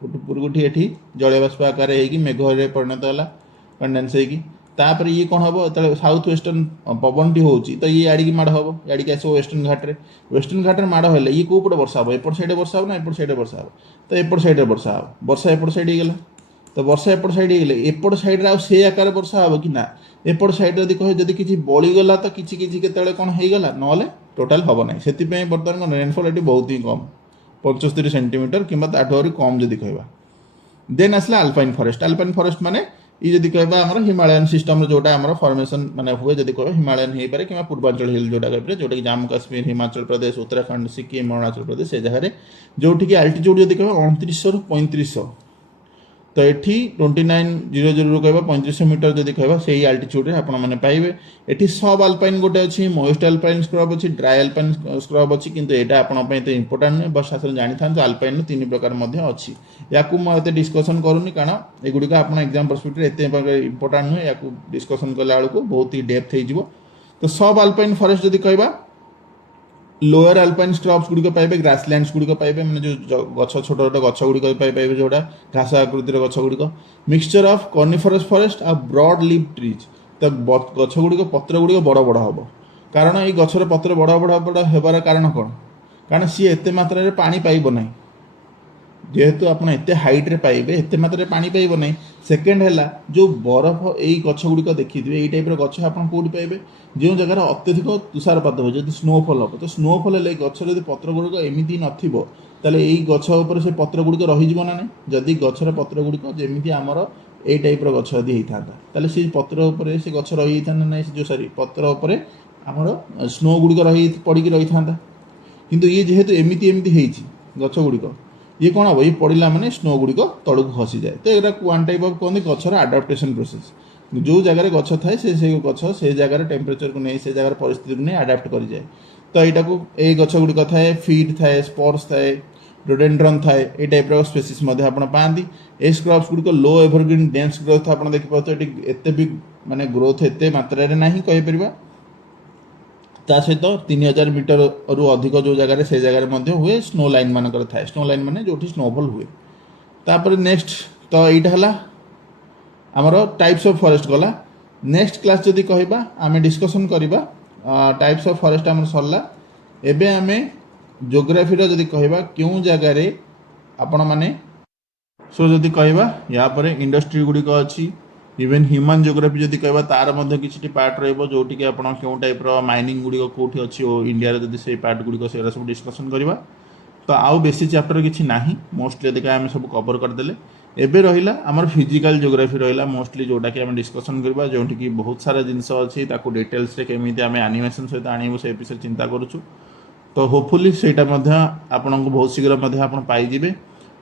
उपरको उठी एठी जलीय बाष्प आकार होगी मेघ परिणत है कंडेन्स होगी तापर ये कौन हम जो साउथ वेस्टर्न पवन टी होची तो ये आड़िकी माड़ हम आड़िकी आसो वेस्टर्न घाट माड़ हेल्ले ये कौपटे वर्षा हम एपट साइड वर्षा ना एपट साइड वर्षा हम तो एपट साइड वर्षा हम वर्षा एपट साइड होगला तो वर्षा एपट साइड होगले एपट साइड से आकार वर्षा हम कि ना एपट साइड जब कहे जब किसी बड़ीगला तो किसी केतले कौन होगला ना टोटाल हम ना से बर्तमान रेनफॉल ये बहुत ही कम 75 सेंटीमीटर कि कम जदि कहवा देन आसला अल्पाइन फॉरेस्ट माने ये जब कहवा आम हिमालयन सिस्टम जोटा आम फॉर्मेशन माने हुए जब कह हिमालयन हो पारे कि पूर्वांचल हिल जोटा कह जोटा कि जम्मू काश्मीर हिमाचल प्रदेश उत्तराखंड सिक्किम अरुणाचल प्रदेश से जगह जोटिक आल्टीट्यूड जब कह 2900 ରୁ 3500 तो ये 2900 कहवा 3500 मीटर जब कहवा से आल्टीट्यूड आप पाइबे ये सब अल्पाइन गोटे अच्छी मोइस्ट अल्पाइन स्क्रब अच्छी ड्राई अल्पाइन स्क्रब अच्छी किंतु यहाँ आपंप तो इंपोर्टाट नुहे बस आसले जानी था अल्पाइन 3 प्रकार अच्छी या मुझे डिस्कसन करूनी कारण एगुड़िक आप एग्जाम परस्पेक्टिव एत इंपोर्टाट नुहे या डिस्कसन कला बेलू बहुत ही डेप्थ हो तो सब अल्पाइन फॉरेस्ट जब कहवा लोअर अल्पाइन स्क्रब्स गुड़िक पाइबे ग्रासलैंड्स गुड़िक पाइबे मैंने जो गछ छोट छोट गछ गुड़िक पाइबे जोड़ा घास आकृतिर गछ गुड़िक मिक्सचर ऑफ कॉर्निफरस फॉरेस्ट आ ब्रॉड लीव ट्रीज तो गछ गुड़िक पत्र गुड़िक बड़ बड़ हम कारण ये गछर पत्र बड़ बड़ बड़ होबार कारण कौन कारण सी एत मात्रा पानी पाइब ना जेहेतु आप एत हाइट्रे पाइबे एत मात्रा पानी पाइब ना सेकेंड है जो बरफ यही गछ गुड़िक देखिए यही टाइप गछ आप कौटी पाइबे जो जगह अत्यधिक तुषारपात हो जब स्नोफल हम तो स्नोफल है गचर जब पत्र गुड़िक एमती नथिबो यही गछ उपर से पत्र गुड़िक रही ना ना जदि गचर पत्र गुड़िक जमी आमर ए टाइप गछ यदि होता से पत्र उपर से गछ रही था ना जो सॉरी पत्र उपर आमर स्नो गुड़िक रही पड़ी रही था किंतु ये जेहेतु एमती एमती गछ गुड़िक ये कौन हम ये पड़ा माने स्नो गुड़िक तलू खसी जाए तो यहाँ वन टाइप ऑफ कहते गचर आडाप्टेशन प्रोसेस जो जगह गछ थाए से गछ से जगह टेम्परेचर को नहीं से जगह परिस्थिति को नहीं आडाप्ट कर जाए तो यहाँ को ये गछ गुड़िक थाए फीड थाए स्पर्स थाए रोडेंड्रन थाए ये टाइप स्पेसीस आप पाती ए क्रॉप्स गुड़िक लो एवरग्रीन डेन्स ग्रोथ आप देखिए एत भी माने ग्रोथ एत मात्रा ना कहीपर ता सहित 3000 मीटर रु अधिक जो जगह से जगह हुए स्नो लाइन मानकर थाए स्नो लाइन माने जो स्नोफॉल हुए तापर नेक्स्ट तो यहाँ आमर टाइप्स ऑफ फॉरेस्ट गला नेक्स्ट क्लास जदि कहबा आमे डिस्कशन करबा टाइप्स ऑफ फॉरेस्ट आमर सरला एबे आमे ज्योग्राफी रो जदि कहबा क्यों जगह रे आपण माने सो जदि कहबा या परे इंडस्ट्री गुडी को अछि इवन ह्यूमन ज्योग्राफी जदि कहबा तार मध्ये किछि पार्ट रहबो जोटी के आपण क्यों टाइप रो माइनिंग गुडी को कोठी अछि ओ इंडिया रे जदि से पार्ट गुडी को सेरा सब डिस्कशन करबा तो आउ बेसी चैप्टर किछि नाही मोस्टली देखा आमे सब कवर कर देले एबे रहिला हमर फिजिकल ज्योग्राफी रहिला मोस्टली जोटा कि हम डिस्कशन करबा जोंठी कि बहुत सारा जिंस अछि ताको डिटेल्स रे केमिति हमें एनिमेशन सहित आनिबो से एपिसोड चिंता करूछु तो होपफुली सेटा मध्ये आपन को बहुत शीघ्र मध्ये आपन पाई जिवे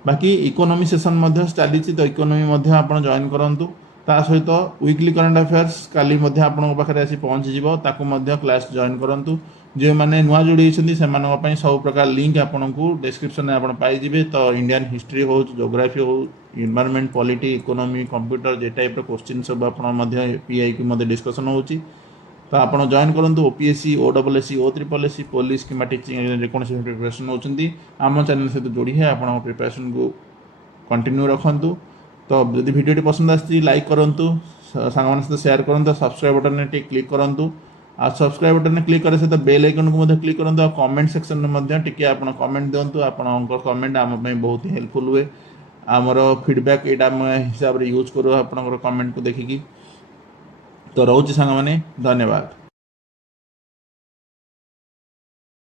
बाकी इकोनॉमी सेशन मध्ये स्टाडी तो इकोनॉमी मध्ये आपन जॉइन करंतु ता सहित वीकली करंट अफेयर्स काली मध्ये आपन पाखरे आसी पहुंच जिवो ताको मध्ये क्लास जॉइन करंतु जो मैंने नुआ जोड़ी सब प्रकार लिंक आपन को डिस्क्रिप्शन में आप पाइबे तो इंडियन हिस्ट्री हो ज्योग्राफी हो इन्वायरमेंट पॉलिटी इकोनॉमी कंप्यूटर जे टाइप क्वेश्चन सब पीआई की डिस्कशन होची तो आप जॉइन करूँ ओपीएससी ओडब्ल्यूएससी O3SC पुलिस कि टीचिंग जेकोसी प्रिपरेशन होती आम चैनल सहित जोड़ी है आप प्रिपरेशन को कंटिन्यू रखु तो जब वीडियो पसंद आसी लाइक करूँ सांग सहित शेयर करूँ सब्सक्राइब बटन में क्लिक करूँ आ सब्सक्राइब बटन क्लिक करे सहित बेल आइकन को क्लिक करूँ और कमेंट सेक्शन में टिके आप कमेंट दिंतु आप कमेंट आम बहुत ही हेल्पफुल हुए आमर फीडबैक यहाँ हिसाब से यूज करूँ आप कमेंट को देखिकी तो रोचे सांग मैंने धन्यवाद।